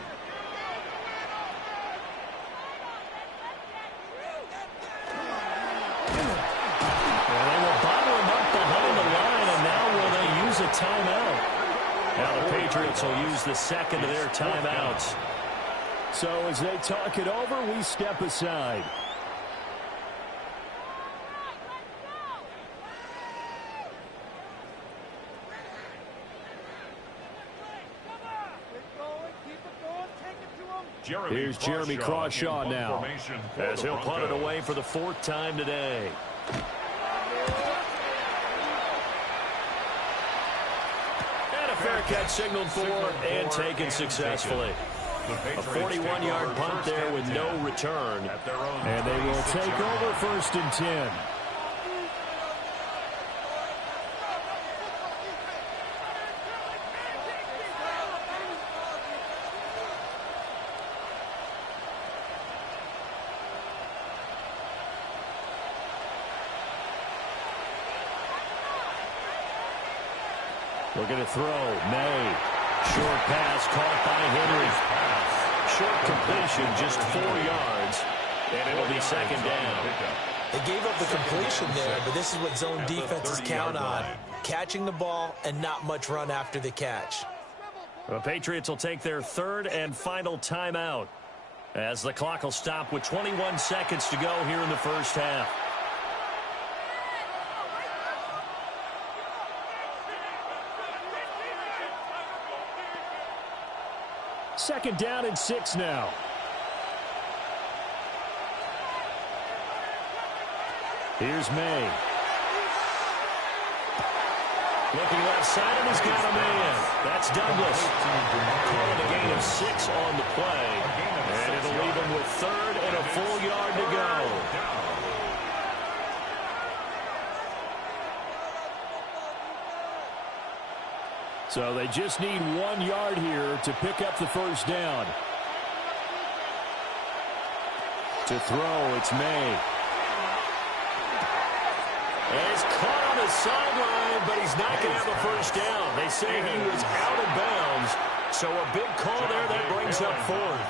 Patriots will use the second of their timeouts. So as they talk it over, we step aside. Here's Jeremy Crawshaw now, as he'll punt it away for the 4th time today. And a fair catch signaled for and taken successfully. A 41-yard punt there with no return. And they will take over 1st and 10. Looking to throw. May. Short pass caught by Henry. Short completion, just 4 yards. And it'll be 2nd down. They gave up the completion there, but this is what zone defenses count on. Catching the ball and not much run after the catch. The Patriots will take their 3rd and final timeout, as the clock will stop with 21 seconds to go here in the 1st half. Second down and 6 now. Here's May. Looking left side, and he's got a man. That's Douglas. Calling a gain of 6 on the play. And it'll leave him with 3rd and a full yard to go. So they just need 1 yard here to pick up the 1st down. To throw, it's May. And he's caught on the sideline, but he's not going to have a 1st down. They say he was out of bounds. So a big call there that brings up 4th.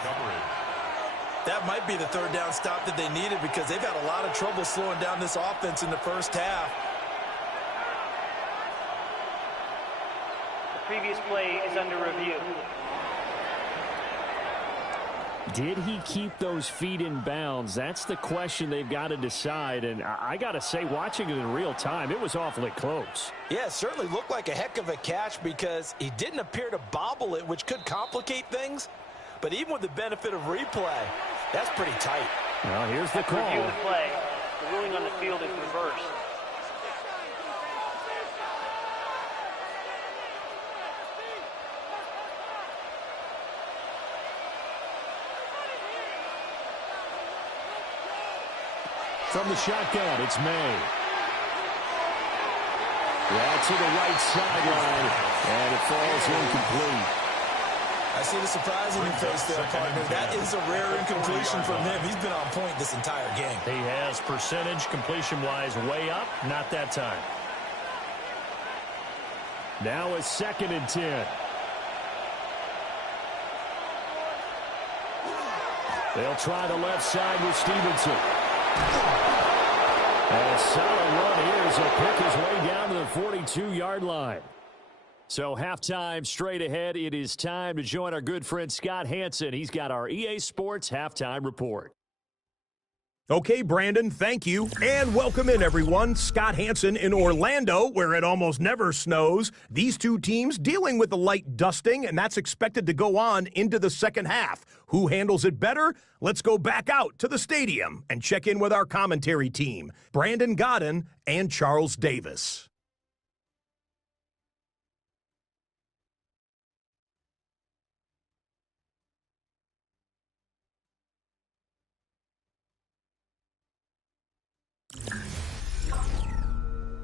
That might be the 3rd down stop that they needed, because they've had a lot of trouble slowing down this offense in the 1st half. Previous play is under review. Did he keep those feet in bounds? That's the question they've got to decide. And I got to say, watching it in real time, it was awfully close. Yeah, it certainly looked like a heck of a catch, because he didn't appear to bobble it, which could complicate things. But even with the benefit of replay, that's pretty tight. Well, here's the call. Review of the play. The ruling on the field is reversed. From the shotgun, it's May. Yeah, to the right sideline, and it falls incomplete. I see the surprise in your face there, partner. That is a rare incompletion from him. He's been on point this entire game. He has percentage completion-wise way up, not that time. Now a 2nd and 10. They'll try the left side with Stevenson. A solid run here as he'll pick his way down to the 42-yard line. So halftime straight ahead. It is time to join our good friend Scott Hanson. He's got our EA Sports halftime report. Okay, Brandon, thank you. And welcome in, everyone. Scott Hanson in Orlando, where it almost never snows. These two teams dealing with a light dusting, and that's expected to go on into the 2nd half. Who handles it better? Let's go back out to the stadium and check in with our commentary team, Brandon Godden and Charles Davis.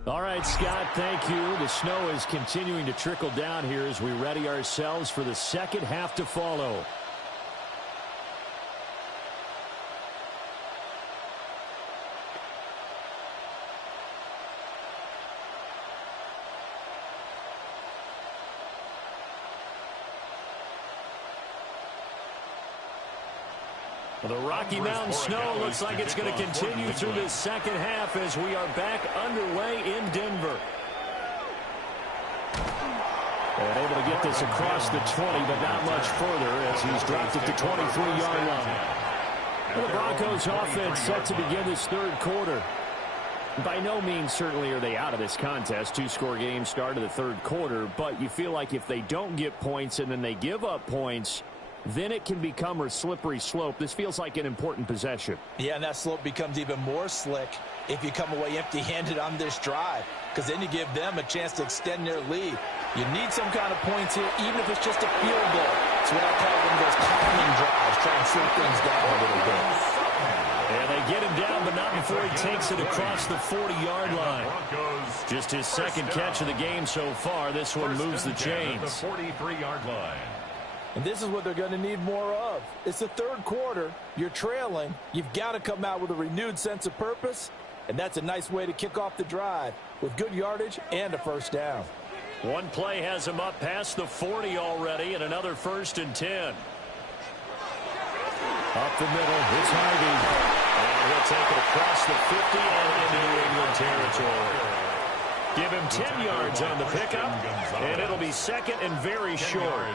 All right, Scott, thank you. The snow is continuing to trickle down here as we ready ourselves for the 2nd half to follow. The Rocky Mountain snow looks like it's going to continue through this 2nd half as we are back underway in Denver. And able to get this across the 20, but not much further as he's dropped at the 23-yard line. Well, the Broncos offense set to begin this third quarter. By no means certainly are they out of this contest. Two-score game start of the third quarter, but you feel like if they don't get points and then they give up points, then it can become a slippery slope. This feels like an important possession. Yeah, and that slope becomes even more slick if you come away empty-handed on this drive, because then you give them a chance to extend their lead. You need some kind of points here, even if it's just a field goal. It's what I call one of those calming drives, try and slow things down a little bit. And they get him down, but not before he takes it across the 40-yard line. Just his second catch of the game so far. This one moves the chains. The 43-yard line. And this is what they're going to need more of. It's the third quarter. You're trailing. You've got to come out with a renewed sense of purpose. And that's a nice way to kick off the drive with good yardage and a first down. One play has him up past the 40 already, and another 1st and 10. Up the middle, it's Harvey. And he'll take it across the 50 and into New England territory. Give him 10 yards on the pickup, and it'll be second and very short.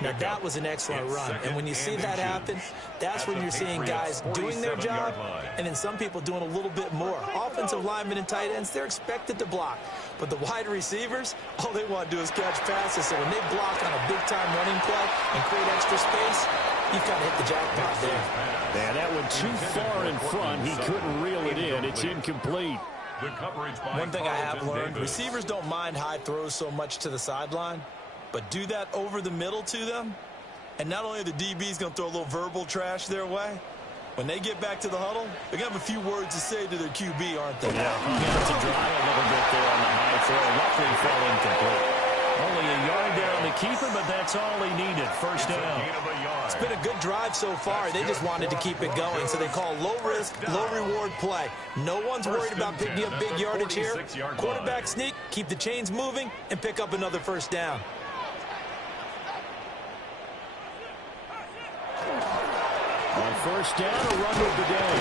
Now, that was an excellent run, and when you see that happen, that's when you're seeing guys doing their job, and then some people doing a little bit more. Offensive linemen and tight ends, they're expected to block, but the wide receivers, all they want to do is catch passes, so when they block on a big-time running play and create extra space, you've got to hit the jackpot there. Man, that one too far in front. He couldn't reel it in. It's incomplete. One thing I have learned, receivers don't mind high throws so much to the sideline, but do that over the middle to them, and not only are the DBs going to throw a little verbal trash their way, when they get back to the huddle, they're going to have a few words to say to their QB, aren't they? Yeah, to dry a little bit there on the high throw. Luckily fell incomplete. Only a yard there on the keeper, but that's all he needed. First down. It's been a good drive so far. They just wanted to keep it going, so they call low-risk, low-reward play. No one's worried about picking up big yardage here. Quarterback sneak, keep the chains moving, and pick up another first down. On first down, a run with the day.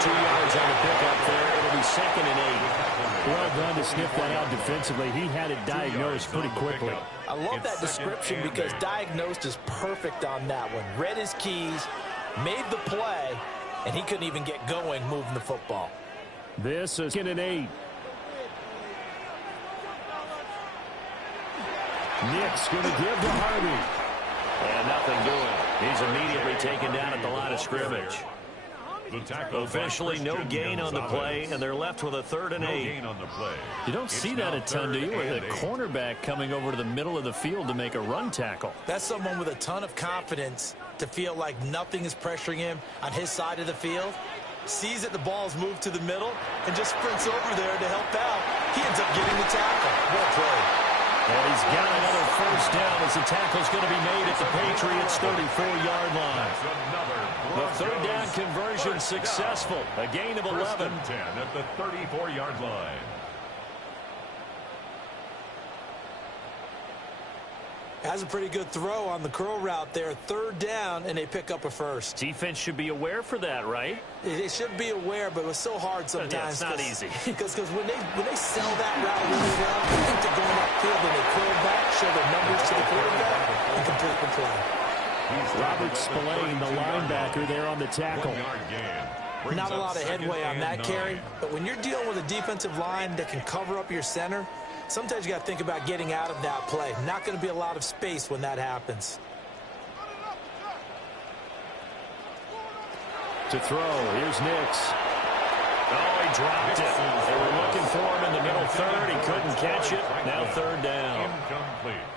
2 yards on the pickup there. It'll be second and 8. Well done to sniff that out defensively. He had it diagnosed pretty quickly. I love that description because diagnosed is perfect on that one. Read his keys, made the play, and he couldn't even get going moving the football. This is second and 8. Nick's going to give to Harvey. And nothing doing. He's immediately taken down at the line of scrimmage. Officially no gain on the play, and they're left with a 3rd and 8. You don't see that a ton, do you, with a cornerback coming over to the middle of the field to make a run tackle? That's someone with a ton of confidence to feel like nothing is pressuring him on his side of the field. Sees that the ball's moved to the middle and just sprints over there to help out. He ends up getting the tackle. Well played. And he's got another first down as the tackle's going to be made at the Patriots' 34-yard line. The 3rd down conversion successful. A gain of 11. 10 at the 34-yard line. Has a pretty good throw on the curl route there. 3rd down, and they pick up a first. Defense should be aware for that, right? They should be aware, but it was so hard sometimes. Yeah, it's not easy. Because when they sell that route really well, I think they're going upfield and they curl back, show their numbers to the quarterback, and complete the play. Robert Spillane, the linebacker, there on the tackle. Not a lot of headway on that carry, but when you're dealing with a defensive line that can cover up your center, sometimes you got to think about getting out of that play. Not going to be a lot of space when that happens. To throw, here's Nix. Oh, he dropped it. They were looking for him in the middle 3rd. He couldn't catch it. Now 3rd down. Incomplete.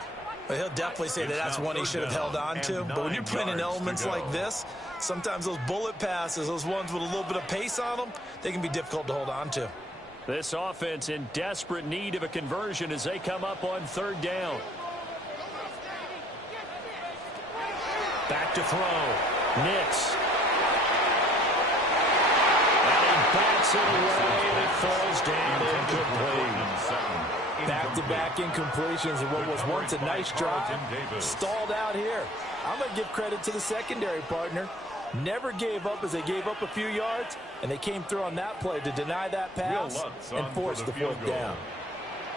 Well, he'll definitely say that that's one he should have held on to. But when you're playing in elements like this, sometimes those bullet passes, those ones with a little bit of pace on them, they can be difficult to hold on to. This offense in desperate need of a conversion as they come up on 3rd down. Back to throw. Nix. And he bats it away, and it falls down incomplete. Back-to-back incompletions of what was once a nice drive. Stalled out here. I'm going to give credit to the secondary partner. Never gave up as they gave up a few yards, and they came through on that play to deny that pass and force the 4th down.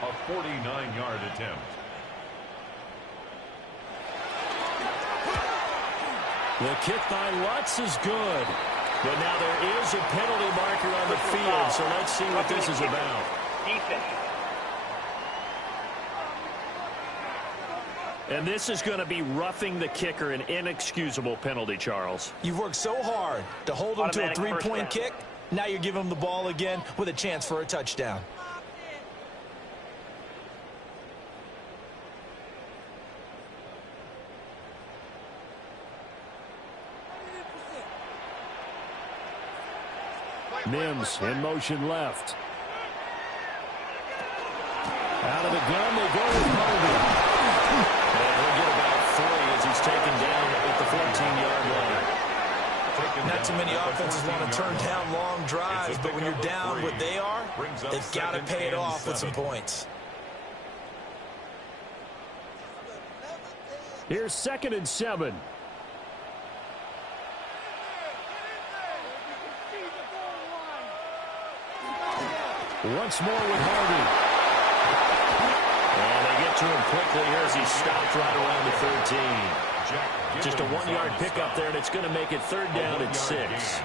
A 49-yard attempt. The kick by Lutz is good. But now there is a penalty marker on the field, so let's see what this is about. Defense. And this is going to be roughing the kicker, an inexcusable penalty, Charles. You've worked so hard to hold him to a three-point kick. Now you're giving him the ball again with a chance for a touchdown. Mims in motion left. Out of the gun, they go with Harvey. And he'll get about 3 as he's taken down at the 14-yard line. Not too many offenses want to turn down long drives, but when you're down what they are, they've got to pay it off with some points. Here's 2nd and 7. Once more with Harvey. And they get to him quickly here as he stopped right around the 13. Just a 1-yard pickup there, and it's going to make it 3rd down at 6.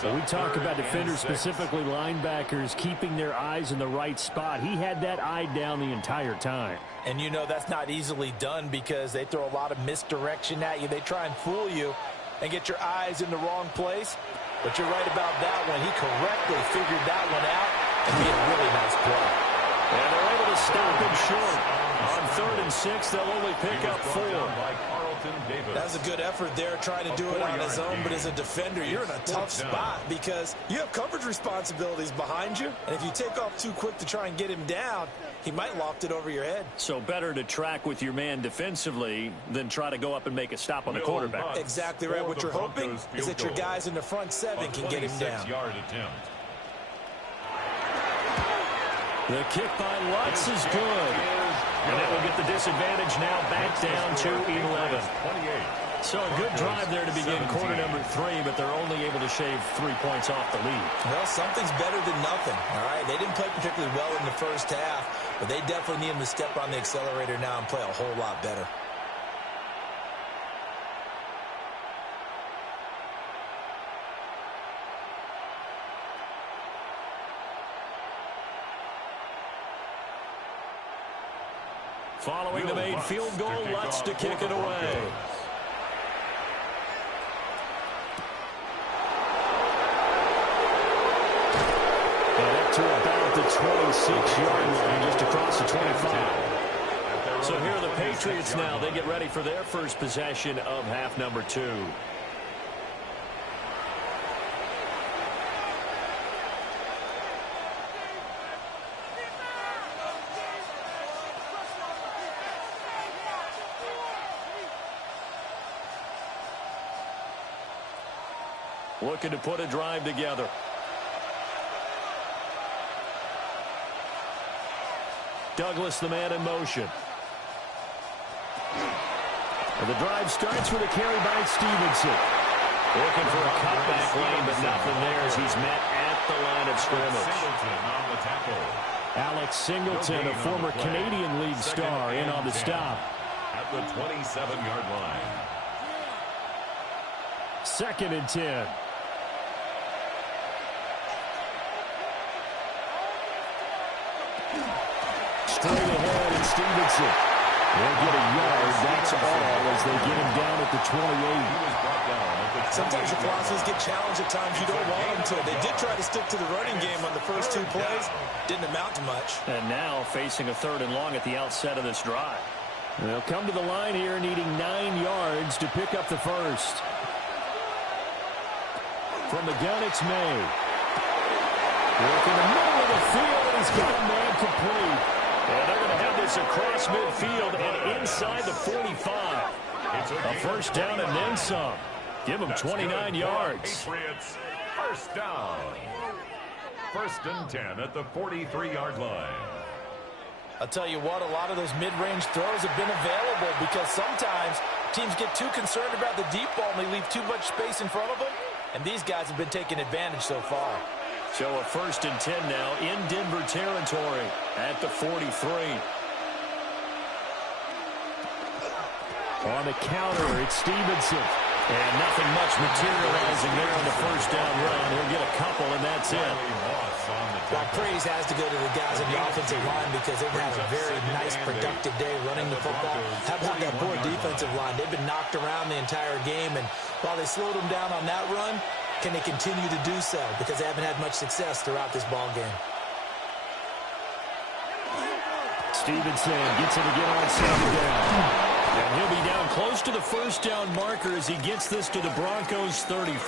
So we talk about defenders, specifically linebackers, keeping their eyes in the right spot. He had that eye down the entire time. And you know that's not easily done because they throw a lot of misdirection at you. They try and fool you and get your eyes in the wrong place. But you're right about that one. He correctly figured that one out and made a really nice play. And they're able to stop him short. On 3rd and 6, they'll only pick up 4. That's a good effort there trying to do it on his own, but as a defender, you're in a tough spot because you have coverage responsibilities behind you, and if you take off too quick to try and get him down, he might loft it over your head. So better to track with your man defensively than try to go up and make a stop on the quarterback. Exactly right. What you're hoping is that your guys in the front 7 can get him down. The kick by Lutz is good. And that will get the disadvantage now back down to 11. So a good drive there to begin quarter number 3, but they're only able to shave 3 points off the lead. Well, something's better than nothing, all right? They didn't play particularly well in the first half, but they definitely need him to step on the accelerator now and play a whole lot better. Following the made field goal, Lutz to kick it away. And up to about the 26-yard line, just across the 25. So here are the Patriots now. They get ready for their first possession of half number 2. Looking to put a drive together. Douglas, the man in motion. And the drive starts with a carry by Stevenson. Looking for a cutback lane, but nothing there as he's met at the line of scrimmage. Alex Singleton, a former Canadian League star, in on the stop. At the 27-yard line. 2nd and 10. Straight ahead, and Stevenson. They'll get a yard, that's all, as they get him down at the 28. Sometimes your process get challenged at times you don't want them to. They did try to stick to the running game on the first 2 plays. Didn't amount to much. And now facing a 3rd and long at the outset of this drive. They'll come to the line here needing 9 yards to pick up the first. From the gun, it's May. Work in the middle of the field, and he's got a man complete. And they're going to have this across midfield and inside the 45. A first down and then some. Give them 29 yards. Patriots, first down. 1st and 10 at the 43-yard line. I'll tell you what, a lot of those mid-range throws have been available because sometimes teams get too concerned about the deep ball and they leave too much space in front of them. And these guys have been taking advantage so far. So a 1st and 10 now in Denver territory at the 43. On the counter, it's Stevenson. And nothing much materializing there on the 1st down run. He'll get a couple, and that's it. Well, praise has to go to the guys on the offensive line because they've had a very nice, productive day running the football. How about that poor defensive line? They've been knocked around the entire game, and while they slowed them down on that run, can they continue to do so? Because they haven't had much success throughout this ball game. Stevenson gets it again on 2nd down. And he'll be down close to the 1st down marker as he gets this to the Broncos 35.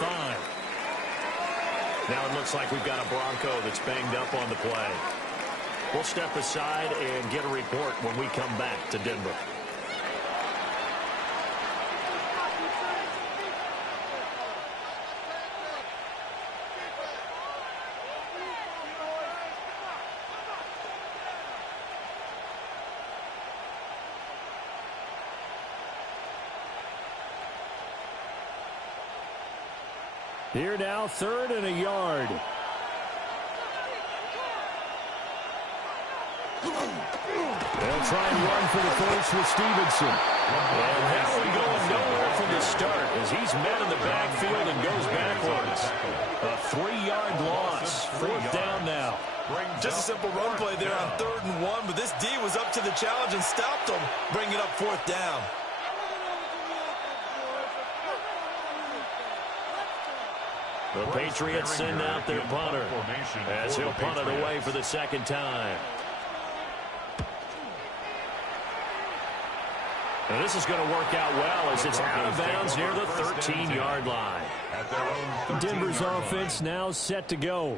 Now it looks like we've got a Bronco that's banged up on the play. We'll step aside and get a report when we come back to Denver. Here now, 3rd and a yard. They'll try and run for the first with Stevenson. And now we going nowhere from the start as he's met in the backfield and goes backwards. A 3-yard loss. 4th down now. Just a simple run play there on 3rd and 1, but this D was up to the challenge and stopped him, bringing up 4th down. The Patriots send out their punter as he'll punt it away for the 2nd time. And this is going to work out well as it's out of bounds near the 13-yard line. Denver's offense now set to go.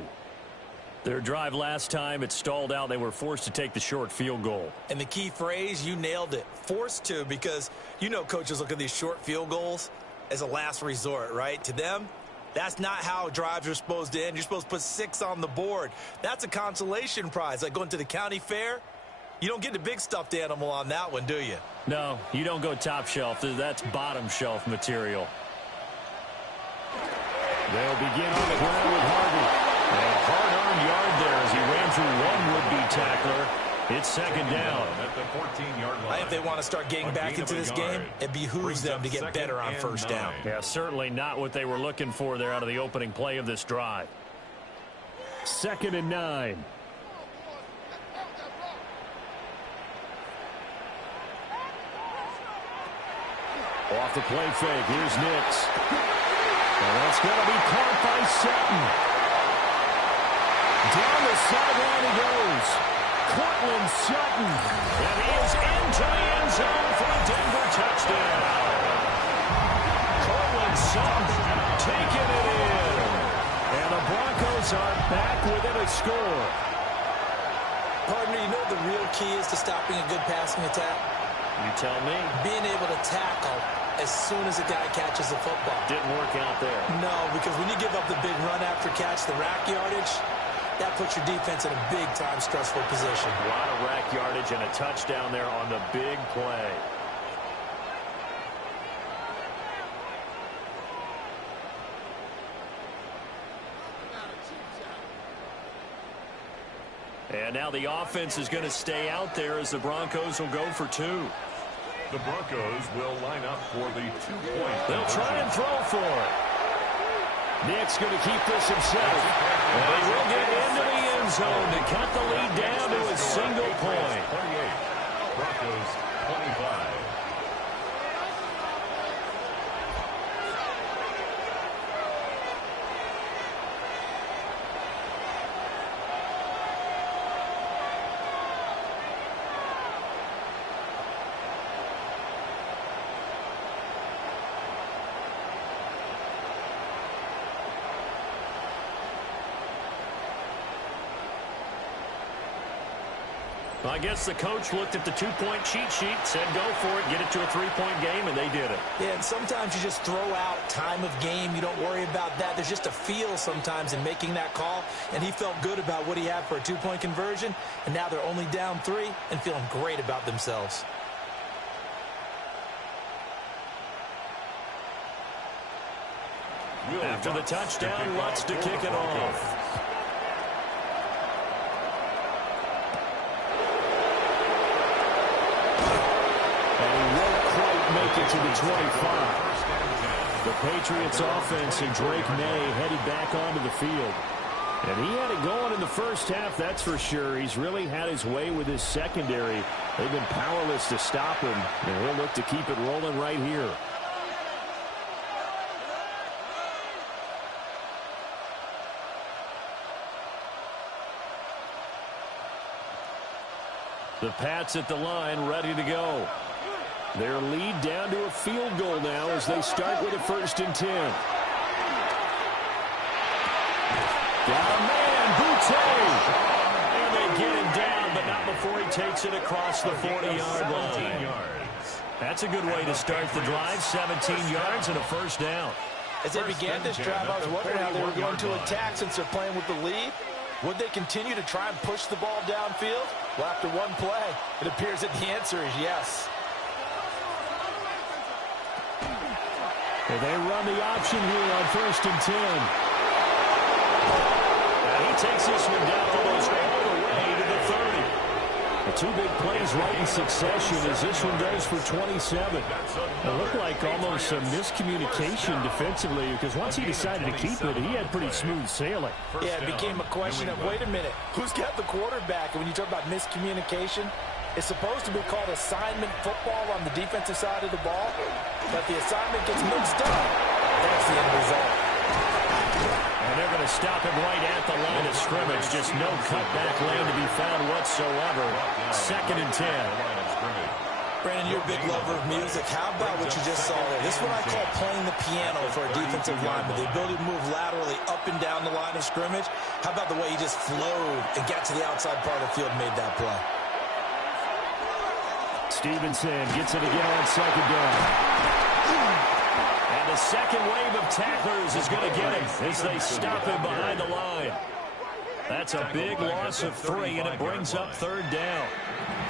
Their drive last time, it stalled out. They were forced to take the short field goal. And the key phrase, you nailed it, forced to, because you know coaches look at these short field goals as a last resort, right? To them, that's not how drives are supposed to end. You're supposed to put 6 on the board. That's a consolation prize. Like going to the county fair, you don't get the big stuffed animal on that one, do you? No, you don't go top shelf. That's bottom shelf material. They'll begin on the ground with Harvey. A hard-earned yard there as he ran through one would-be tackler. It's 2nd down. At the 14-yard line. I think they want to start getting back into this game. It behooves them to get better on 1st down. Yeah, certainly not what they were looking for there out of the opening play of this drive. 2nd and 9. Off the play fake, here's Nix. And that's going to be caught by Sutton. Down the sideline he goes. Cortland Sutton. And he is into the end zone for a Denver touchdown. Cortland Sutton taking it in. And the Broncos are back within a score. Partner, you know what the real key is to stopping a good passing attack? You tell me. Being able to tackle as soon as a guy catches the football. Didn't work out there. No, because when you give up the big run after catch, the rack yardage, that puts your defense in a big-time stressful position. A lot of rack yardage and a touchdown there on the big play. And now the offense is going to stay out there as the Broncos will go for 2. The Broncos will line up for the 2-point. They'll try and throw for it. Nick's going to keep this himself. And he will get into the end zone to cut the lead down to a single point. 28. Broncos 25. I guess the coach looked at the 2-point cheat sheet, said go for it, get it to a 3-point game, and they did it. Yeah, and sometimes you just throw out time of game. You don't worry about that. There's just a feel sometimes in making that call, and he felt good about what he had for a 2-point conversion, and now they're only down 3 and feeling great about themselves. After the touchdown, Lutz to kick it off. it to the 25. The Patriots offense and Drake May headed back onto the field. And he had it going in the first half, that's for sure. He's really had his way with his secondary. They've been powerless to stop him, and he'll look to keep it rolling right here. The Pats at the line, ready to go. Their lead down to a field goal now as they start with a 1st and 10. Got a man, Boutte. And they get him down, but not before he takes it across the 40-yard line. That's a good way to start the drive, 17 yards and a 1st down. As they began this drive, I was wondering how they were going to attack since they're playing with the lead. Would they continue to try and push the ball downfield? Well, after one play, it appears that the answer is yes. And they run the option here on 1st and 10. And he takes this one down almost all the way to the 30. The 2 big plays right in succession as this one goes for 27. It looked like almost some miscommunication defensively because once he decided to keep it, he had pretty smooth sailing. Yeah, it became a question of, wait a minute, who's got the quarterback? And when you talk about miscommunication, it's supposed to be called assignment football on the defensive side of the ball, but the assignment gets mixed up. That's the end result. And they're going to stop him right at the line of scrimmage. Just no cutback lane to be found whatsoever. 2nd and 10. Brandon, you're a big lover of music. How about what you just saw there? This is what I call playing the piano for a defensive lineman. The ability to move laterally up and down the line of scrimmage. How about the way he just flowed and got to the outside part of the field and made that play? Stevenson gets it again on 2nd down. And the second wave of tacklers is going to get him as they stop him behind the line. That's a big loss of 3, and it brings up 3rd down.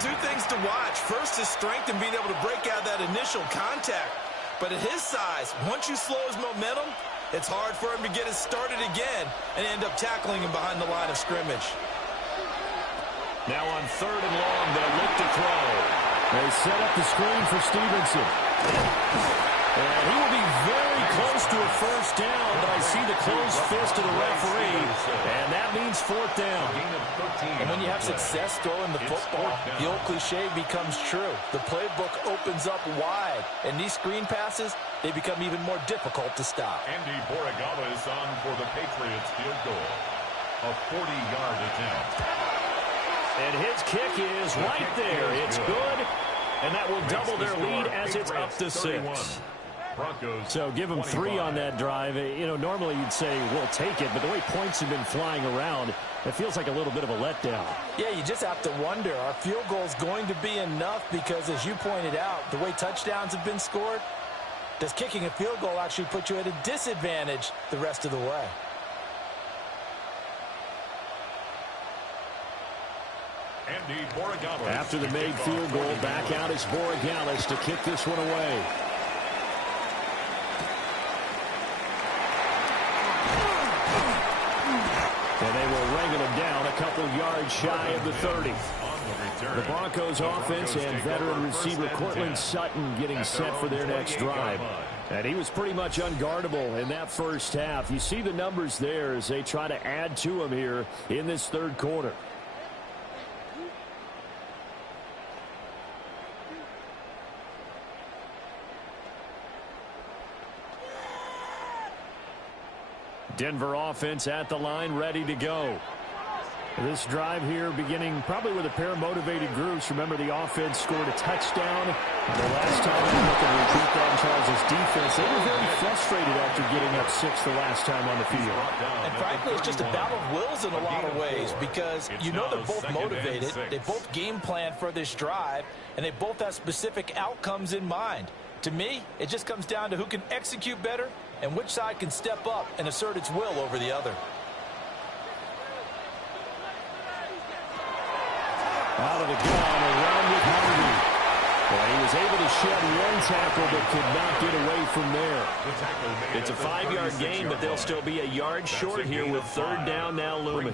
2 things to watch. First, his strength and being able to break out that initial contact. But at his size, once you slow his momentum, it's hard for him to get it started again and end up tackling him behind the line of scrimmage. Now on 3rd and long, they'll look to throw. They set up the screen for Stevenson. And he will be very close to a 1st down, but I see the closed fist of the referee, and that means 4th down. And when you have success throwing the football, the old cliche becomes true. The playbook opens up wide, and these screen passes, they become even more difficult to stop. Andy Borregala is on for the Patriots field goal. A 40-yard attempt. And his kick is right there. It's good, and that will double their lead as it's up to 6. So give them 3 on that drive. You know, normally you'd say, we'll take it, but the way points have been flying around, it feels like a little bit of a letdown. Yeah, you just have to wonder, are field goals going to be enough? Because as you pointed out, the way touchdowns have been scored, does kicking a field goal actually put you at a disadvantage the rest of the way? After the made field goal, back out is Borregales to kick this one away. And they will wrangle him down a couple yards shy of the 30. The Broncos offense and veteran receiver Cortland Sutton getting set for their next drive. And he was pretty much unguardable in that first half. You see the numbers there as they try to add to him here in this 3rd quarter. Denver offense at the line, ready to go. This drive here beginning probably with a pair of motivated groups. Remember, the offense scored a touchdown. The last time they looked to repeat that in Charles' defense, they were very frustrated after getting up 6 the last time on the field. And frankly, it's just a battle of wills in a lot of ways because you know they're both motivated. They both game plan for this drive, and they both have specific outcomes in mind. To me, it just comes down to who can execute better and which side can step up and assert its will over the other. Out of the gun, around with Harvey. Well, he was able to shed one tackle but could not get away from there. It's a 5-yard gain, but they'll still be a yard short here with third down now looming.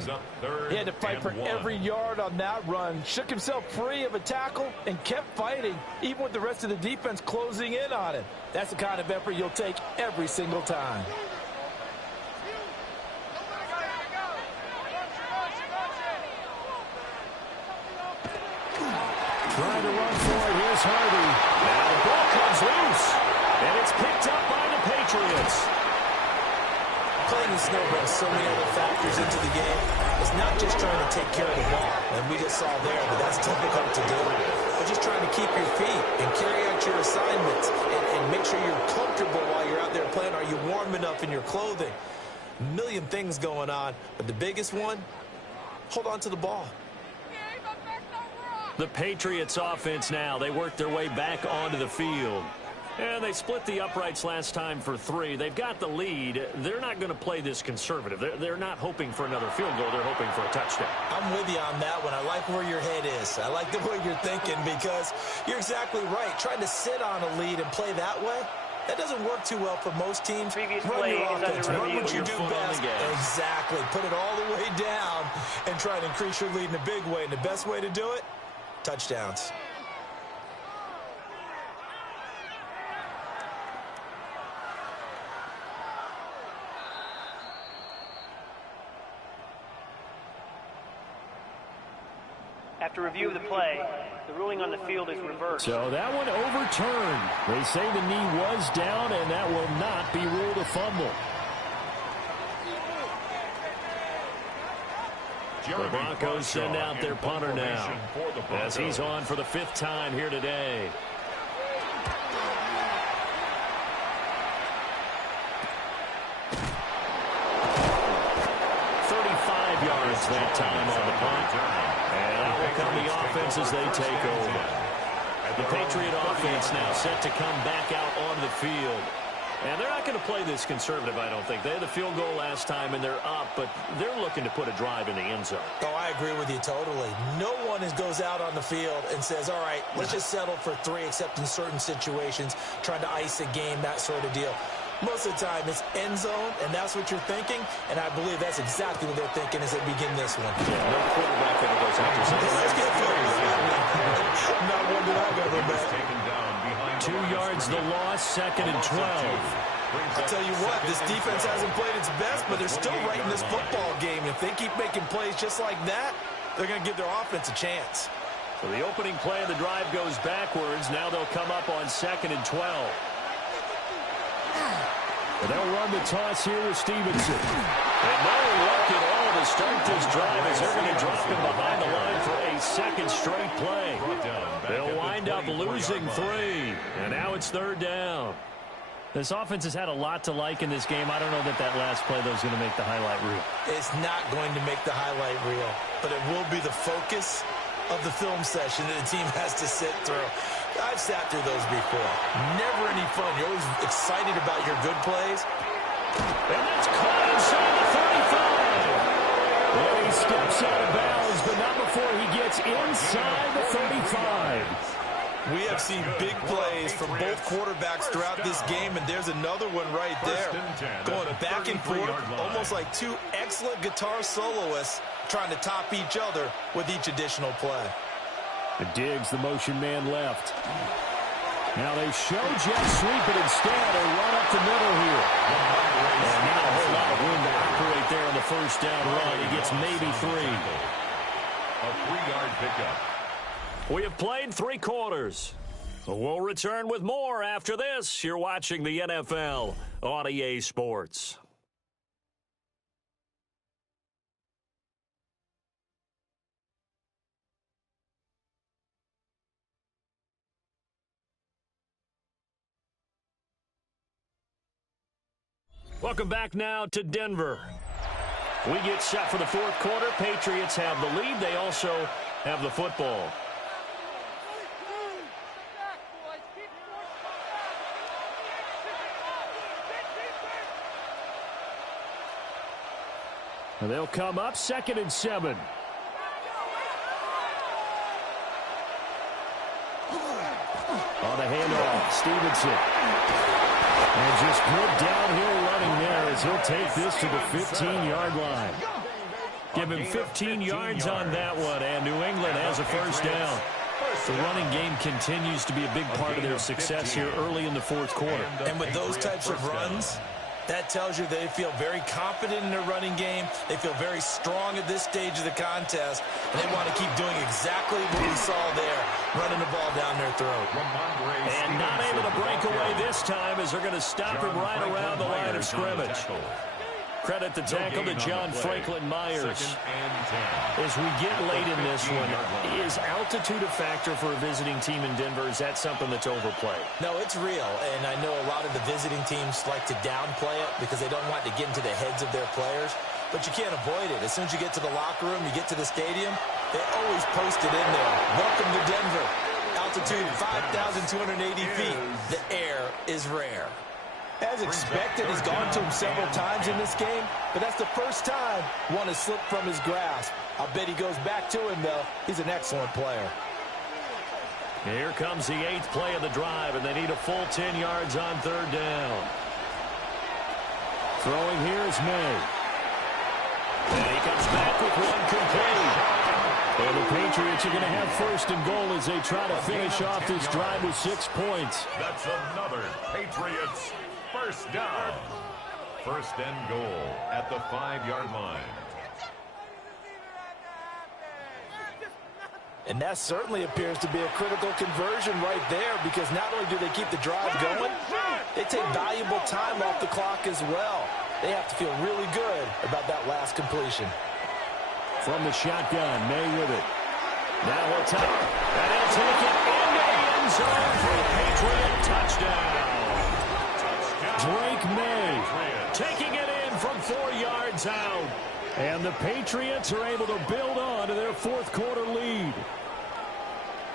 He had to fight for every yard on that run. Shook himself free of a tackle and kept fighting, even with the rest of the defense closing in on him. That's the kind of effort you'll take every single time. Trying to run for it. Here's Harvey. Now the ball comes loose, and it's picked up by the Patriots. Playing in snow brings so many other factors into the game. It's not just trying to take care of the ball, and we just saw there that that's difficult to do. But just trying to keep your feet and carry out your assignments and make sure you're comfortable while you're out there playing. Are you warm enough in your clothing? A million things going on, but the biggest one, hold on to the ball. The Patriots offense now, they work their way back onto the field. And they split the uprights last time for 3. They've got the lead. They're not going to play this conservative. They're not hoping for another field goal. They're hoping for a touchdown. I'm with you on that one. I like where your head is. I like the way you're thinking because you're exactly right. Trying to sit on a lead and play that way, that doesn't work too well for most teams. Previous Run play your is offense. under Run what review. you do best. Exactly. Put it all the way down and try to increase your lead in a big way. And the best way to do it, touchdowns. After review of the play, the ruling on the field is reversed. So that one overturned. They say the knee was down, and that will not be ruled a fumble. The Broncos send out their punter now as he's on for the 5th time here today. Yards that time on the punt. And out will come the offense as they take over. The Patriot offense now set to come back out onto the field. And they're not going to play this conservative, I don't think. They had the field goal last time, and they're up, but they're looking to put a drive in the end zone. Oh, I agree with you totally. No one goes out on the field and says, all right, let's just settle for 3, except in certain situations, trying to ice a game, that sort of deal. Most of the time, it's end zone, and that's what you're thinking, and I believe that's exactly what they're thinking as they begin this one. Yeah, no quarterback ever goes after something. Let's get not one that I've ever met. 2 yards the loss, 2nd and 12. I'll tell you what, this defense hasn't played its best, but they're still right in this football game. If they keep making plays just like that, they're going to give their offense a chance. So the opening play of the drive goes backwards. Now they'll come up on 2nd and 12. And they'll run the toss here with Stevenson. And no luck at all to start this drive as they're going to drop him behind the line for a 2nd straight play. They'll wind up losing 3. And now it's 3rd down. This offense has had a lot to like in this game. I don't know that last play, though, is going to make the highlight reel. It's not going to make the highlight reel, but it will be the focus of the film session that the team has to sit through. I've sat through those before. Never any fun. You're always excited about your good plays. And that's caught inside the 35. Well, he steps out of bounds, but not before he gets inside the 35. We have seen big plays from both quarterbacks throughout this game, and there's another one right there. Going back and forth, almost like 2 excellent guitar soloists trying to top each other with each additional play. Diggs, the motion man left. Now they show jet sweep, but instead a run up the middle here. And not a whole lot of room to operate there on the 1st down run. He gets maybe 3. A 3-yard pickup. We have played 3 quarters. We'll return with more after this. You're watching the NFL on EA Sports. Welcome back now to Denver. We get set for the 4th quarter. Patriots have the lead. They also have the football. And they'll come up 2nd and 7. Stevenson. And just good downhill running there as he'll take this to the 15-yard line. Give him 15 yards on that one, and New England has a first down. The running game continues to be a big part of their success here early in the fourth quarter. And with those types of runs, that tells you they feel very confident in their running game. They feel very strong at this stage of the contest, and they want to keep doing exactly what we saw there, running the ball down their throat. And not able to break away this time as they're going to stop him right around the line of scrimmage. Credit the tackle to John Franklin Myers. As we get late in this one, is altitude a factor for a visiting team in Denver? Is that something that's overplayed? No, it's real, and I know a lot of the visiting teams like to downplay it because they don't want to get into the heads of their players, but you can't avoid it. As soon as you get to the locker room, you get to the stadium, they always post it in there. Welcome to Denver. Altitude 5,280 feet. The air is rare. As expected, he's gone to him several times in this game, but that's the first time one has slipped from his grasp. I'll bet he goes back to him, though. He's an excellent player. Here comes the 8th play of the drive, and they need a full 10 yards on third down. Throwing here is May. And he comes back with one complete. And the Patriots are going to have first and goal as they try to finish off this drive with 6 points. That's another Patriots first down. First and goal at the 5-yard line. And that certainly appears to be a critical conversion right there, because not only do they keep the drive going, they take valuable time off the clock as well. They have to feel really good about that last completion. From the shotgun, May with it. Now he'll top, and he'll take it in the end zone for a Patriot touchdown. Drake May taking it in from 4 yards out. And the Patriots are able to build on to their fourth quarter lead.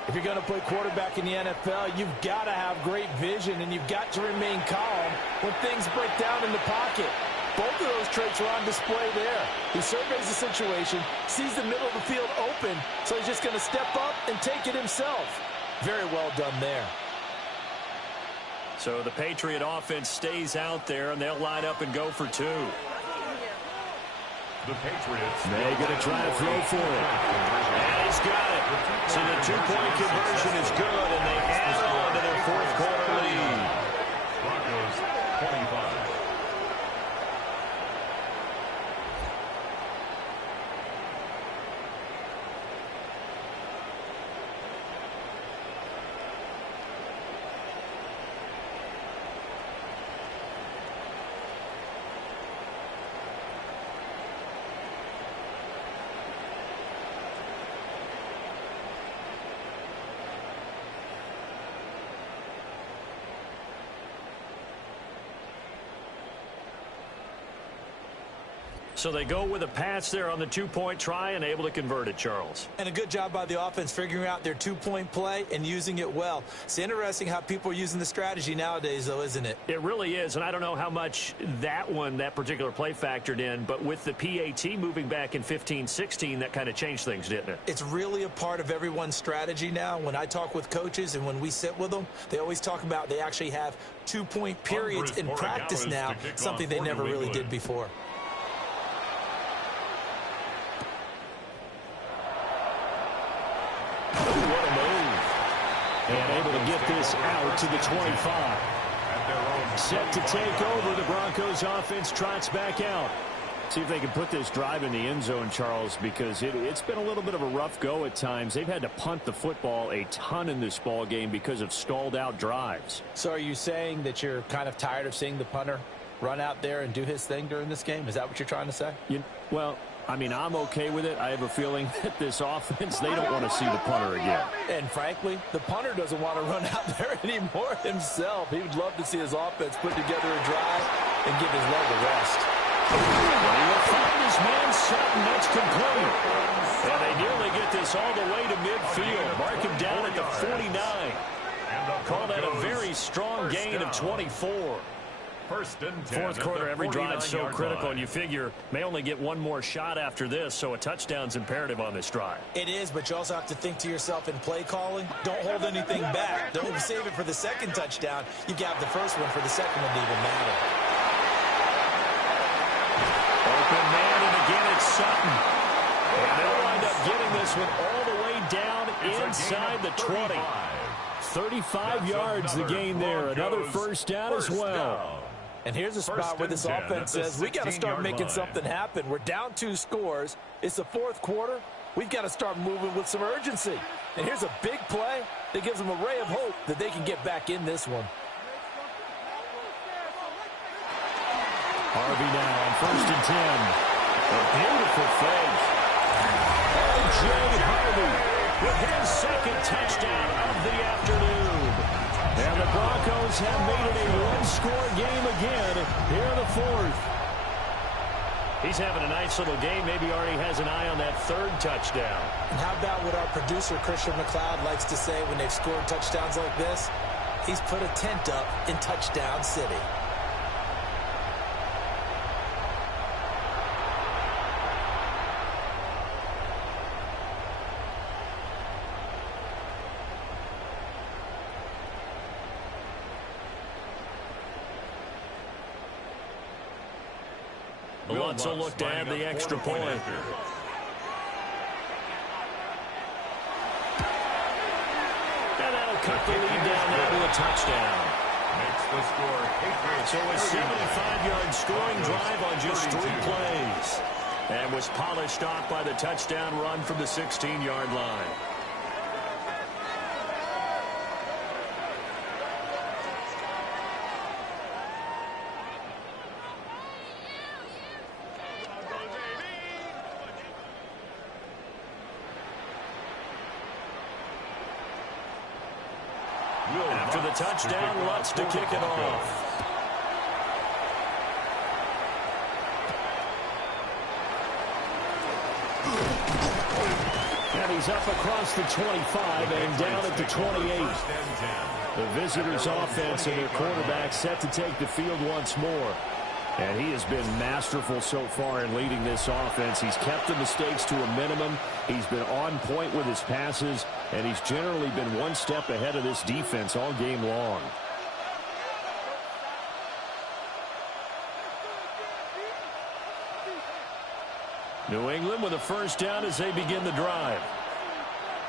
If you're going to play quarterback in the NFL, you've got to have great vision, and you've got to remain calm when things break down in the pocket. Both of those traits are on display there. He surveys the situation, sees the middle of the field open, so he's just going to step up and take it himself. Very well done there. So the Patriot offense stays out there, and they'll line up and go for 2. The Patriots. May going to try to throw for it. And he's got it. So the 2-point conversion is good, and they add on to their fourth quarter lead. Broncos 25. So they go with a pass there on the 2-point try and able to convert it, Charles. And a good job by the offense figuring out their 2-point play and using it well. It's interesting how people are using the strategy nowadays, though, isn't it? It really is, and I don't know how much that particular play factored in, but with the PAT moving back in 15-16, that kind of changed things, didn't it? It's really a part of everyone's strategy now. When I talk with coaches and when we sit with them, they always talk about they actually have 2-point periods in practice now, something they never really did before. And able to get this out to the 25. Set to take over, the Broncos offense trots back out. See if they can put this drive in the end zone, Charles, because it's been a little bit of a rough go at times. They've had to punt the football a ton in this ball game because of stalled out drives. So are you saying that you're kind of tired of seeing the punter run out there and do his thing during this game? Is that what you're trying to say? Well, I mean, I'm okay with it. I have a feeling that this offense, they don't want to see the punter again. And frankly, the punter doesn't want to run out there anymore himself. He would love to see his offense put together a drive and give his leg a rest. He will find his man Sutton. That's complete. And they nearly get this all the way to midfield. Mark him down at the 49. Call that a very strong gain of 24. First and 10. Fourth quarter, every drive so critical, and you figure may only get one more shot after this, so a touchdown's imperative on this drive. It is, but you also have to think to yourself in play calling, don't hold anything back. Don't save it for the second touchdown. You got the first one for the second one to even matter. Open man, and again it's Sutton. And they'll wind up getting this one all the way down inside the 20. 35 yards the gain there. Another first down as well. And here's a spot where this offense says, we got to start making something happen. We're down 2 scores. It's the fourth quarter. We've got to start moving with some urgency. And here's a big play that gives them a ray of hope that they can get back in this one. Harvey now on first and 10. A beautiful fake. O.J. Harvey with his second touchdown of the afternoon. And the Broncos have made it a one-score game again here in the fourth. He's having a nice little game. Maybe already has an eye on that third touchdown. And how about what our producer, Christian McLeod, likes to say when they've scored touchdowns like this? He's put a tent up in Touchdown City. Lutz will look to add the extra point. And that'll cut the lead down now to a touchdown. Makes the score Patriots. So a 75-yard scoring drive on just 3 plays. And was polished off by the touchdown run from the 16-yard line. After the touchdown, Lutz to kick it off. And he's up across the 25 and down at the 28. The visitors' offense and their quarterback set to take the field once more. And he has been masterful so far in leading this offense. He's kept the mistakes to a minimum. He's been on point with his passes, and he's generally been one step ahead of this defense all game long. New England with a first down as they begin the drive.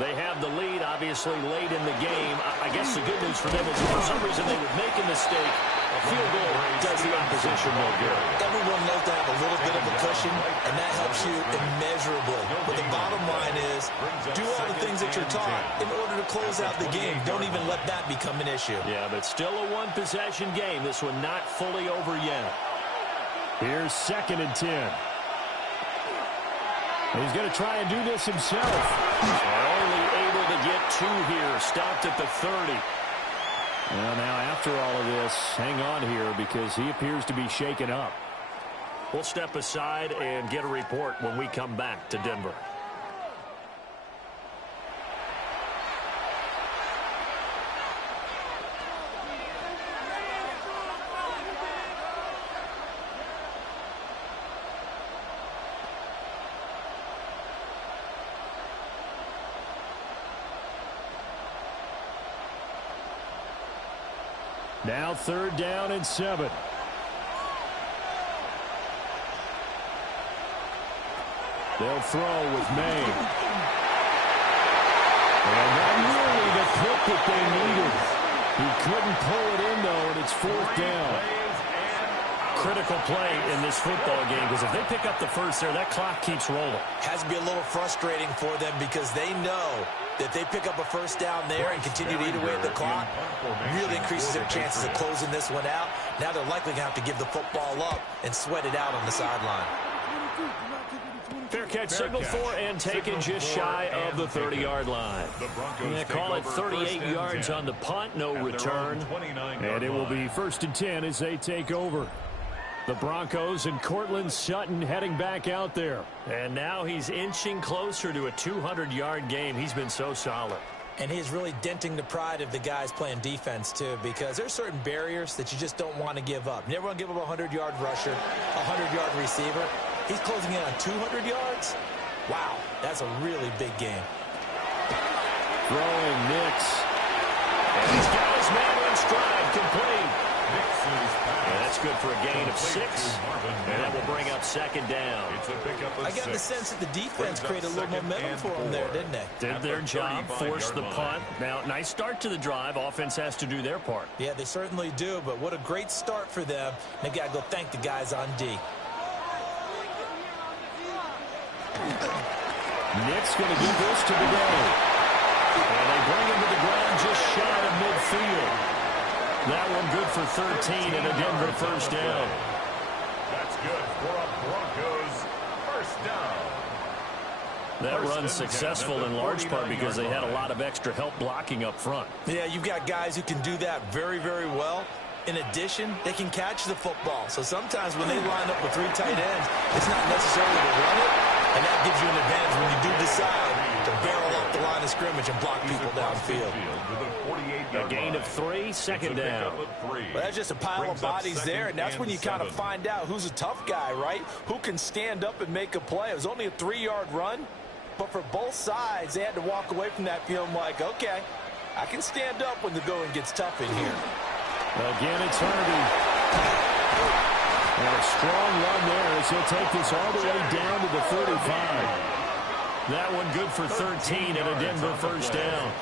They have the lead, obviously, late in the game. I guess the good news for them is if for some reason they would make a mistake, a field goal does the opposition no good. Everyone knows to have a little bit of a cushion, and that helps you immeasurably. But the bottom line is, do all the things that you're taught in order to close out the game. Don't even let that become an issue. Yeah, but still a one-possession game. This one not fully over yet. Here's second and 10. He's going to try and do this himself. Only able to get 2 here. Stopped at the 30. Well, now after all of this, hang on here because he appears to be shaken up. We'll step aside and get a report when we come back to Denver. Now third down and 7. They'll throw with May. And not nearly the pick that they needed. He couldn't pull it in, though, and it's fourth down. Critical play in this football game because if they pick up the first there, that clock keeps rolling. Has to be a little frustrating for them because they know that they pick up a first down there and continue to eat away at the clock, really increases their chances of closing this one out. Now they're likely going to have to give the football up and sweat it out on the sideline. Fair catch signaled for and taken just shy of the 30-yard line. Yeah, call it 38 yards on the punt, no return. And it will be first and 10 as they take over. The Broncos and Cortland Sutton heading back out there. And now he's inching closer to a 200-yard game. He's been so solid. And he's really denting the pride of the guys playing defense, too, because there's certain barriers that you just don't want to give up. You never want to give up a 100-yard rusher, a 100-yard receiver. He's closing in on 200 yards. Wow, that's a really big game. Throwing Nix. And he's got his man in stride, complete. And that's good for a gain of 6. And that will bring up second down. I got the sense that the defense created a little momentum for them there, didn't they? Did their job, forced the punt. Now, nice start to the drive. Offense has to do their part. Yeah, they certainly do, but what a great start for them. They got to go thank the guys on D. Nick's going to give this to the day. And they bring him to the ground just shy of midfield. That one good for 13 and a Denver first down. That's good for a Broncos first down. That run's successful in large part because they had a lot of extra help blocking up front. Yeah, you've got guys who can do that very, very well. In addition, they can catch the football. So sometimes when they line up with 3 tight ends, it's not necessarily to run it, and that gives you an advantage when you do decide to barrel up the line of scrimmage and block people downfield. A gain of 3, second down. Well, that's just a pile of bodies there, and that's when you kind of find out who's a tough guy, right? Who can stand up and make a play. It was only a 3-yard run, but for both sides, they had to walk away from that feeling like, okay, I can stand up when the going gets tough in here. Again, it's Harvey. And a strong run there as he'll take this all the way down to the 35. That one good for 13 and a Denver first down.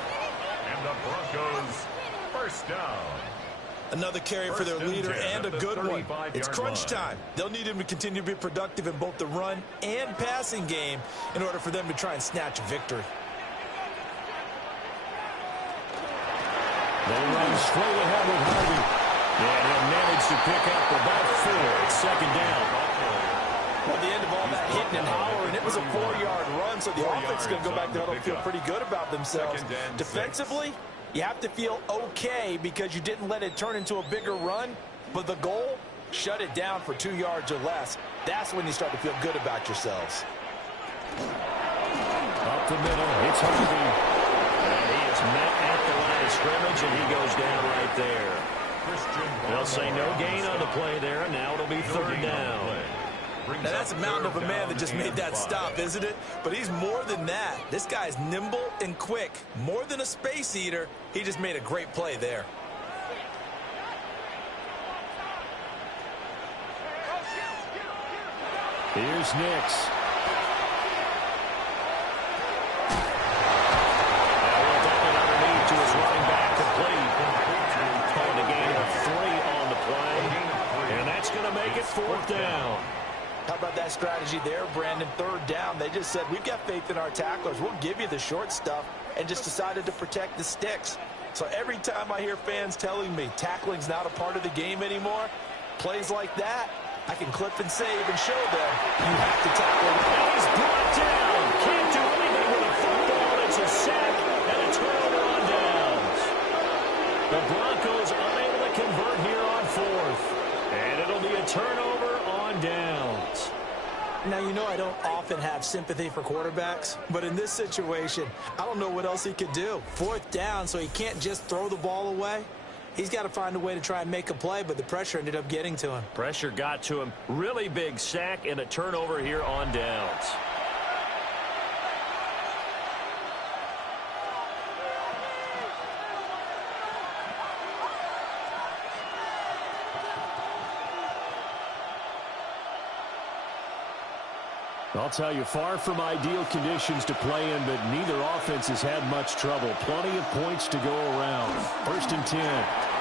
And the Broncos first down. Another carry for their leader and a good one. It's crunch time. They'll need him to continue to be productive in both the run and passing game in order for them to try and snatch a victory. They run straight ahead with Harvey. And he'll manage to pick up about 4. It's second down. Well, at the end of all that hitting and hollering, it was a 4-yard run, so the offense is going to go back there and feel pretty good about themselves. Defensively, you have to feel okay because you didn't let it turn into a bigger run, but the goal, shut it down for 2 yards or less. That's when you start to feel good about yourselves. Up the middle, it's Harvey. And he is met at the line of scrimmage, and he goes down right there. They'll say no gain on the play there, and now it'll be third down. Now, that's a mountain of a man that just made that stop, isn't it? But he's more than that. This guy's nimble and quick. More than a space eater, he just made a great play there. Here's Nix. To his running back, complete. Called a gain of 3 on the play. And that's going to make it 4th down. How about that strategy there, Brandon? 3rd down. They just said, we've got faith in our tacklers. We'll give you the short stuff, and just decided to protect the sticks. So every time I hear fans telling me tackling's not a part of the game anymore, plays like that, I can clip and save and show them you have to tackle. And he's brought down. Can't do anything with a football. It's a sack and a turnover on downs. The Broncos unable to convert here on 4th. And it'll be a turnover on downs. Now, you know I don't often have sympathy for quarterbacks, but in this situation, I don't know what else he could do. 4th down, so he can't just throw the ball away. He's got to find a way to try and make a play, but the pressure ended up getting to him. Pressure got to him. Really big sack and a turnover here on downs. I'll tell you, far from ideal conditions to play in, but neither offense has had much trouble. Plenty of points to go around. 1st and 10.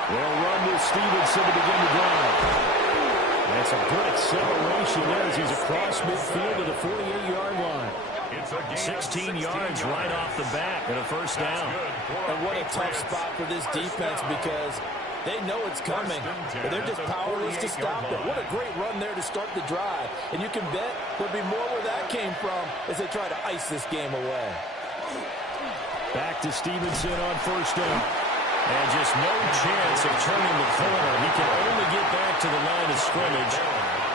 They'll run with Stevenson to begin the drive. That's a good acceleration there as he's across midfield to the 48-yard line. 16 yards right off the bat and a first down. And what a tough spot for this defense because they know it's coming, but they're just powerless to stop it. What a great run there to start the drive. And you can bet there'll be more where that came from as they try to ice this game away. Back to Stevenson on 1st down. And just no chance of turning the corner. He can only get back to the line of scrimmage.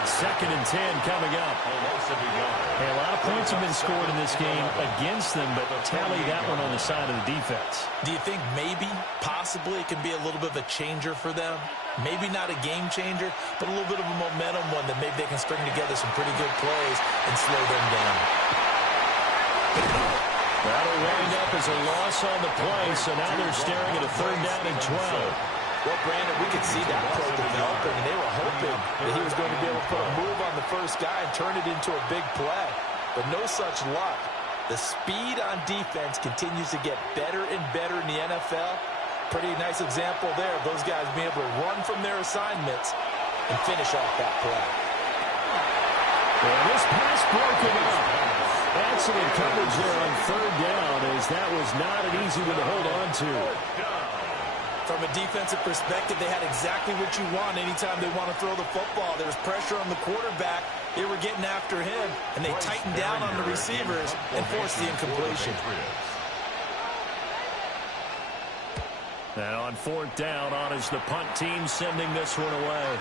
2nd and 10 coming up. And a lot of points have been scored in this game against them, but tally that one on the side of the defense. Do you think maybe, possibly, it can be a little bit of a changer for them? Maybe not a game changer, but a little bit of a momentum one that maybe they can string together some pretty good plays and slow them down. That'll wind up as a loss on the play, so now they're staring at a 3rd down and 12. Well, Brandon, we could see that play developing, and they were hoping that he was going to be able to put a move on the first guy and turn it into a big play. But no such luck. The speed on defense continues to get better and better in the NFL. Pretty nice example there of those guys being able to run from their assignments and finish off that play. And this pass broken up. Excellent coverage there on 3rd down, as that was not an easy one to hold on to. From a defensive perspective, they had exactly what you want anytime they want to throw the football. There was pressure on the quarterback. They were getting after him, and they tightened down on the receivers and forced the incompletion. And on 4th down, on is the punt team sending this one away.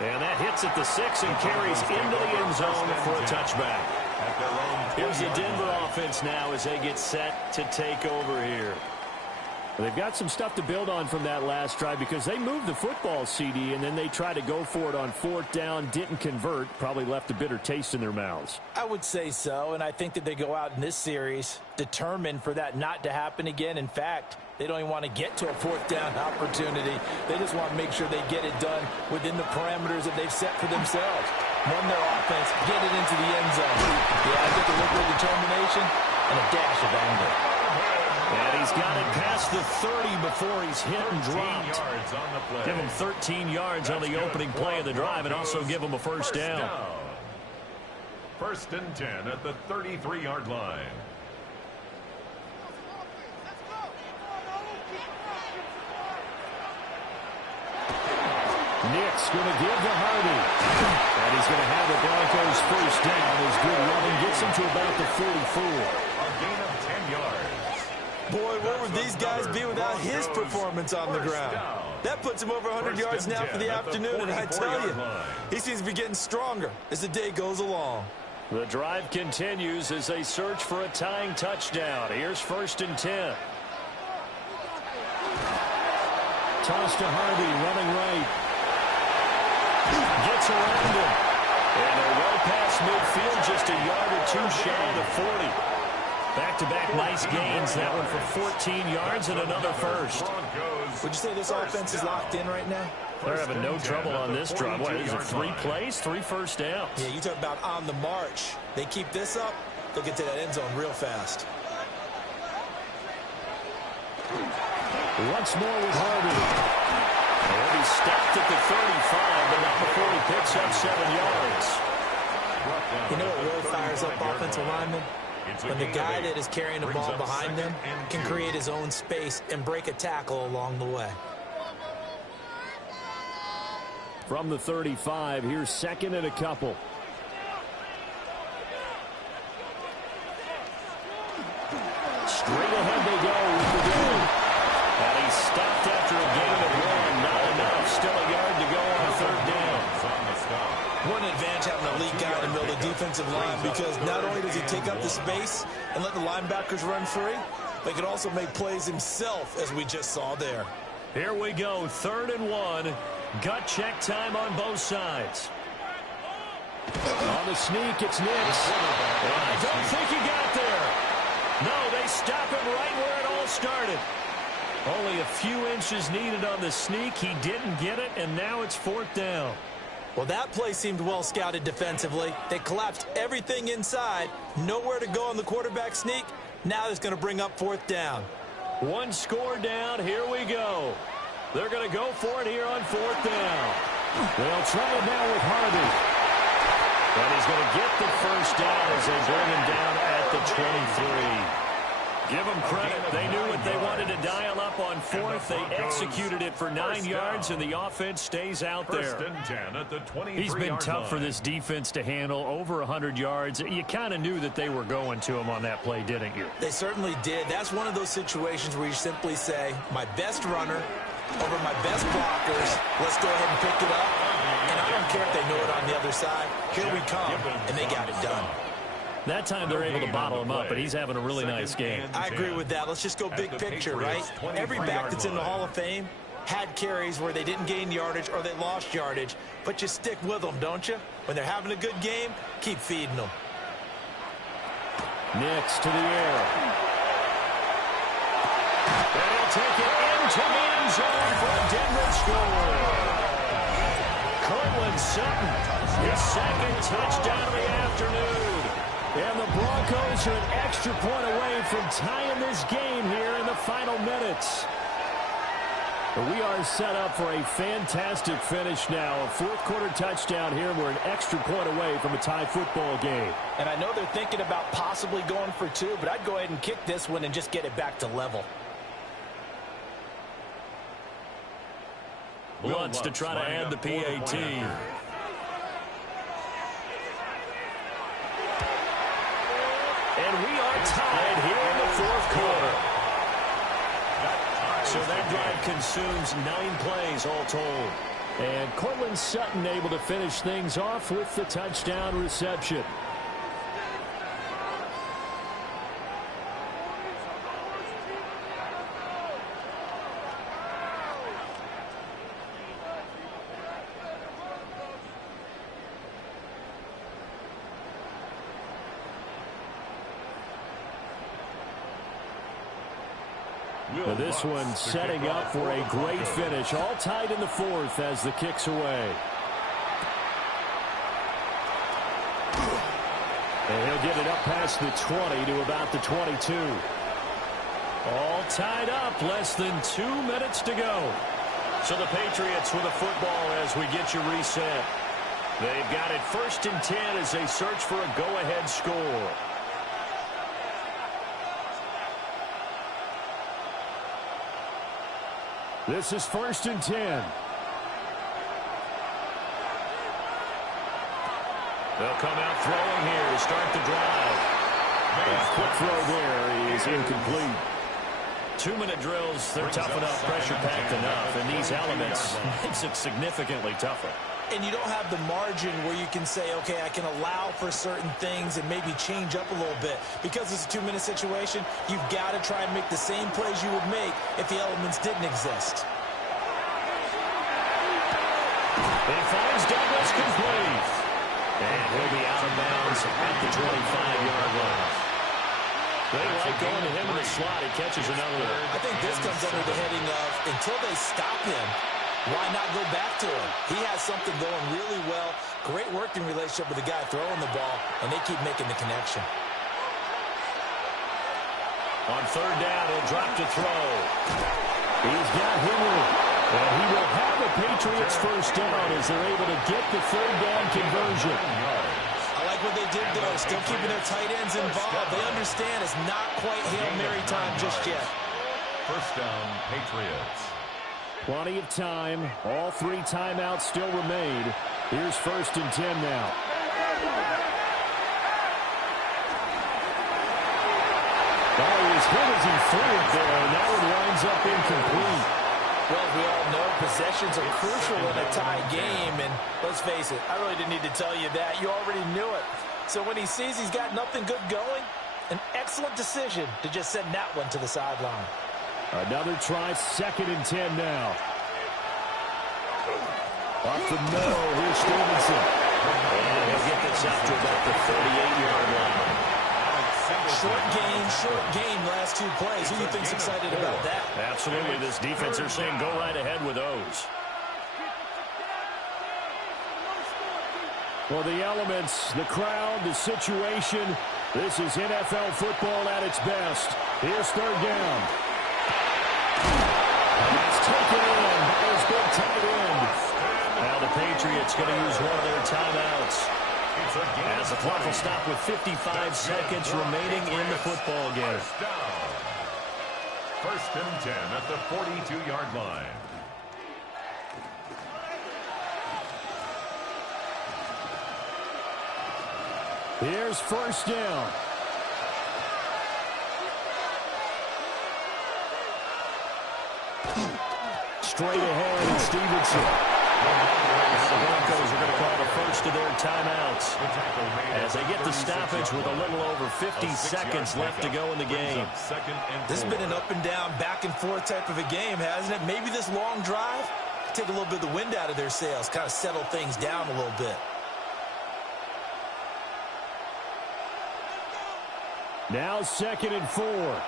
And that hits at the 6 and carries into the end zone for a touchback. Here's the Denver offense now as they get set to take over here. They've got some stuff to build on from that last drive because they moved the football, CD, and then they tried to go for it on 4th down, didn't convert, probably left a bitter taste in their mouths. I would say so, and I think that they go out in this series determined for that not to happen again. In fact, they don't even want to get to a 4th down opportunity. They just want to make sure they get it done within the parameters that they've set for themselves. Run their offense, get it into the end zone. Yeah, I think a little bit of determination and a dash of anger. And he's got it past the 30 before he's hit and dropped. Give him 13 yards on the opening play of the drive and also give him a first down. 1st and 10 at the 33-yard line. Nick's going to give to Hardy. And he's going to have the Broncos first down as good running gets him to about the 44. A gain of 10 yards. Boy, where would these guys be without his performance on the ground? That puts him over 100 yards now for the afternoon, and I tell you, he seems to be getting stronger as the day goes along. The drive continues as they search for a tying touchdown. Here's 1st and 10. Toss to Hardy, running right. Gets around him. And they're well past midfield, just a yard or two shy of the 40. Back-to-back nice gains. That one for 14 yards and another first. Would you say this offense is locked in right now? They're having no trouble on this drive. What is it, 3 plays, 3 first downs? Yeah, you talk about on the march. They keep this up, they'll get to that end zone real fast. Once more with Hardy. And he's stopped at the 35, but not before he picks up 7 yards. You know what really fires up offensive linemen? When the guy that is carrying the ball behind them can create his own space and break a tackle along the way. From the 35, here's 2nd and a couple. Straight ahead they go with the goal. And he's stopped after a gain of 1. Not enough. Still a yard to go on 3rd down. What an advantage having an elite guy in the middle of the defensive line, because not only does he take up the space and let the linebackers run free, but he can also make plays himself, as we just saw there. Here we go, 3rd and 1. Gut check time on both sides. On the sneak, it's Nix. I don't think he got there. No, they stop him right where it all started. Only a few inches needed on the sneak. He didn't get it, and now it's 4th down. Well, that play seemed well scouted defensively. They collapsed everything inside. Nowhere to go on the quarterback sneak. Now it's going to bring up 4th down. 1 score down. Here we go. They're going to go for it here on 4th down. They'll try it now with Hardy. And he's going to get the first down as they bring him down at the 23. Give them credit. They knew what they wanted to dial up on 4th. They executed it for 9 yards, and the offense stays out there. He's been tough for this defense to handle. Over 100 yards. You kind of knew that they were going to him on that play, didn't you? They certainly did. That's one of those situations where you simply say, my best runner over my best blockers. Let's go ahead and pick it up. And I don't don't care if they know it on the other side. Here we come, and they got it done. That time they're able to bottle him up, but he's having a really nice game. I agree with that. Let's just go big picture, right? Every back that's in the Hall of Fame had carries where they didn't gain yardage or they lost yardage, but you stick with them, don't you? When they're having a good game, keep feeding them. Nix to the air. And he'll take it into the end zone for a Denver score. Cortland Sutton, his second touchdown of the afternoon. And the Broncos are an extra point away from tying this game here in the final minutes. But we are set up for a fantastic finish now. A fourth-quarter touchdown here. We're an extra point away from a tie football game. And I know they're thinking about possibly going for two, but I'd go ahead and kick this one and just get it back to level. Wants to try to add the PAT. And we are tied here in the fourth quarter. So that drive consumes 9 plays all told. And Cortland Sutton able to finish things off with the touchdown reception. Now this one setting up for a great finish. All tied in the fourth as the kick's away. And he'll get it up past the 20 to about the 22. All tied up. Less than 2 minutes to go. So the Patriots with a football as we get you reset. They've got it 1st and 10 as they search for a go-ahead score. This is 1st and 10. They'll come out throwing here to start the drive. A quick throw there is incomplete. 2-minute drills, they're tough enough, pressure-packed enough, and these elements makes it significantly tougher. And you don't have the margin where you can say, okay, I can allow for certain things and maybe change up a little bit. Because it's a 2-minute situation, you've got to try and make the same plays you would make if the elements didn't exist. It finds Douglas complete. And he'll be out of bounds at the 25-yard line. They like going to him in the slot. He catches another one. I think this comes under the heading of, until they stop him, why not go back to him? He has something going really well. Great working relationship with the guy throwing the ball, and they keep making the connection. On 3rd down, he'll drop to throw. He's got Henry. And he will have the Patriots 1st down as they're able to get the 3rd down conversion. I like what they did there. Still keeping their tight ends involved. They understand it's not quite Hail Mary time just yet. 1st down, Patriots. Plenty of time. All 3 timeouts still remain. Here's 1st and 10 now. Oh, he was hit as he threw it there, and that one winds up incomplete. Well, as we all know, possessions are crucial in a tie game, and let's face it, I really didn't need to tell you that. You already knew it. So when he sees he's got nothing good going, an excellent decision to just send that one to the sideline. Another try, 2nd and 10 now. Off the middle, here's Stevenson. And he'll get this out to about the 38-yard line. Short game, last 2 plays. Who do you think's excited about that? Absolutely. This defense are saying go right ahead with those. Well, the elements, the crowd, the situation, this is NFL football at its best. Here's 3rd down. And it's taken in by his big tight end. Now the Patriots going to use one of their timeouts. As the clock will stop with 55 seconds remaining in the football game. 1st and 10 at the 42-yard line. Here's 1st down. Straight ahead, Stevenson. The Broncos are going to call the first of their timeouts as they get the stoppage with a little over 50 seconds left to go in the game. This has been an up and down, back and forth type of a game, hasn't it? Maybe this long drive, take a little bit of the wind out of their sails, kind of settle things down a little bit. Now 2nd and 4.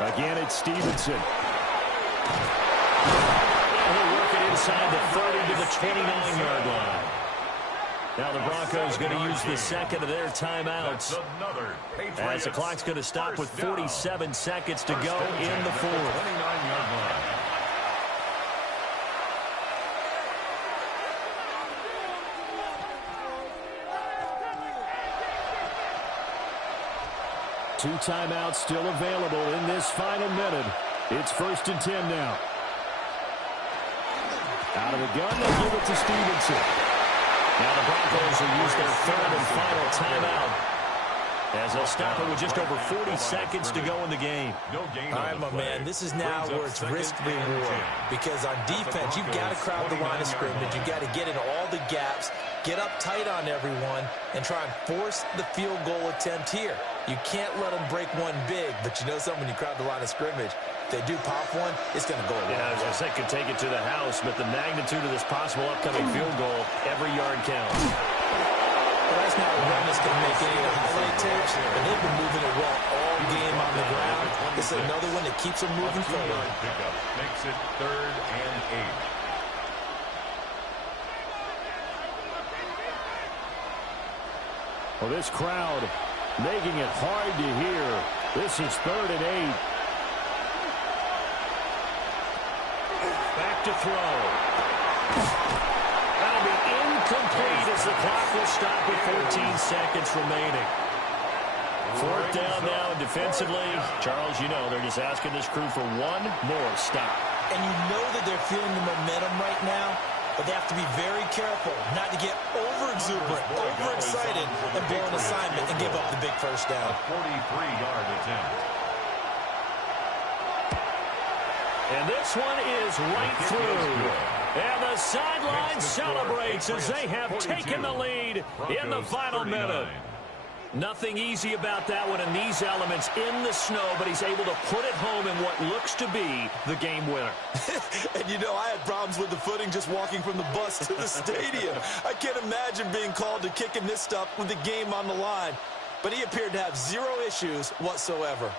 Again, it's Stevenson. And he'll work it inside the 30 to the 29-yard line. Now the Broncos going to use the second of their timeouts as the clock's going to stop with 47 seconds to go in the fourth. 29-yard line. Two timeouts still available in this final minute. It's 1st and 10 now. Out of the gun, they'll give it to Stevenson. Now the Broncos will use their third and final timeout as they'll stop it with just over 40 seconds to go in the game. All right, my man, this is now where it's risk-reward. Because on defense, you've got to crowd the line of scrimmage. You've got to get in all the gaps, get up tight on everyone, and try and force the field goal attempt here. You can't let them break one big, but you know something, when you crowd the line of scrimmage, if they do pop one, it's going to go away. Yeah, as I said, could take it to the house, but the magnitude of this possible upcoming field goal, every yard counts. Well, that's not a run that's going to make any of the highlight tapes, but they've been moving it well all game on the ground. This is another one that keeps them moving forward. Pickup makes it 3rd and 8. Well, this crowd making it hard to hear. This is 3rd and 8. Back to throw. That'll be incomplete as the clock will stop with 14 seconds remaining. 4th down now defensively. Charles, you know, they're just asking this crew for one more stop. And you know that they're feeling the momentum right now, but they have to be very careful not to get over-exuberant, overexcited, and blow an assignment and give up the big first down. A 43-yard attempt. And this one is right through. And the sideline celebrates as they have taken the lead in the final minute. Nothing easy about that one in these elements in the snow, but he's able to put it home in what looks to be the game winner. And you know, I had problems with the footing just walking from the bus to the stadium. I can't imagine being called to kicking this stuff with the game on the line. But he appeared to have zero issues whatsoever.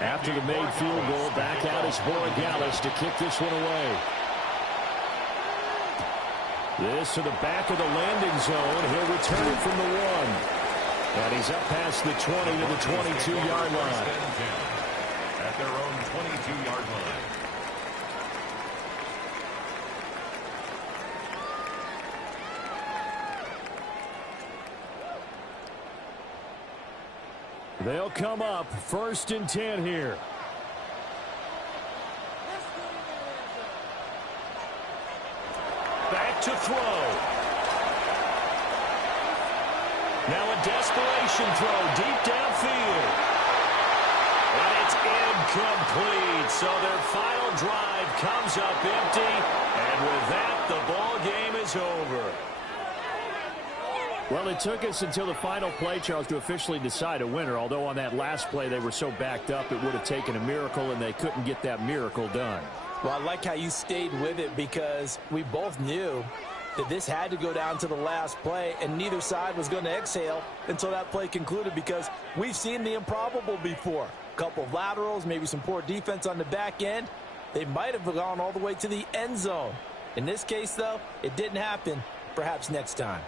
After the made field goal, back out is Borregales to kick this one away. This to the back of the landing zone. He'll return it from the 1. And he's up past the 20 to the 22-yard line. At their own 22-yard line. They'll come up 1st and 10 here. Back to throw. Now a desperation throw deep downfield. And it's incomplete. So their final drive comes up empty. And with that, the ball game is over. Well, it took us until the final play, Charles, to officially decide a winner. Although on that last play they were so backed up, it would have taken a miracle, and they couldn't get that miracle done. Well, I like how you stayed with it because we both knew that this had to go down to the last play, and neither side was going to exhale until that play concluded because we've seen the improbable before. A couple of laterals, maybe some poor defense on the back end. They might have gone all the way to the end zone. In this case, though, it didn't happen. Perhaps next time.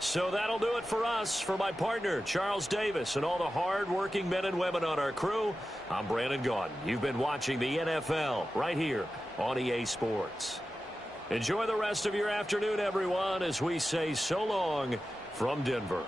So that'll do it for us. For my partner, Charles Davis, and all the hard-working men and women on our crew, I'm Brandon Gaudin. You've been watching the NFL right here on EA Sports. Enjoy the rest of your afternoon, everyone, as we say so long from Denver.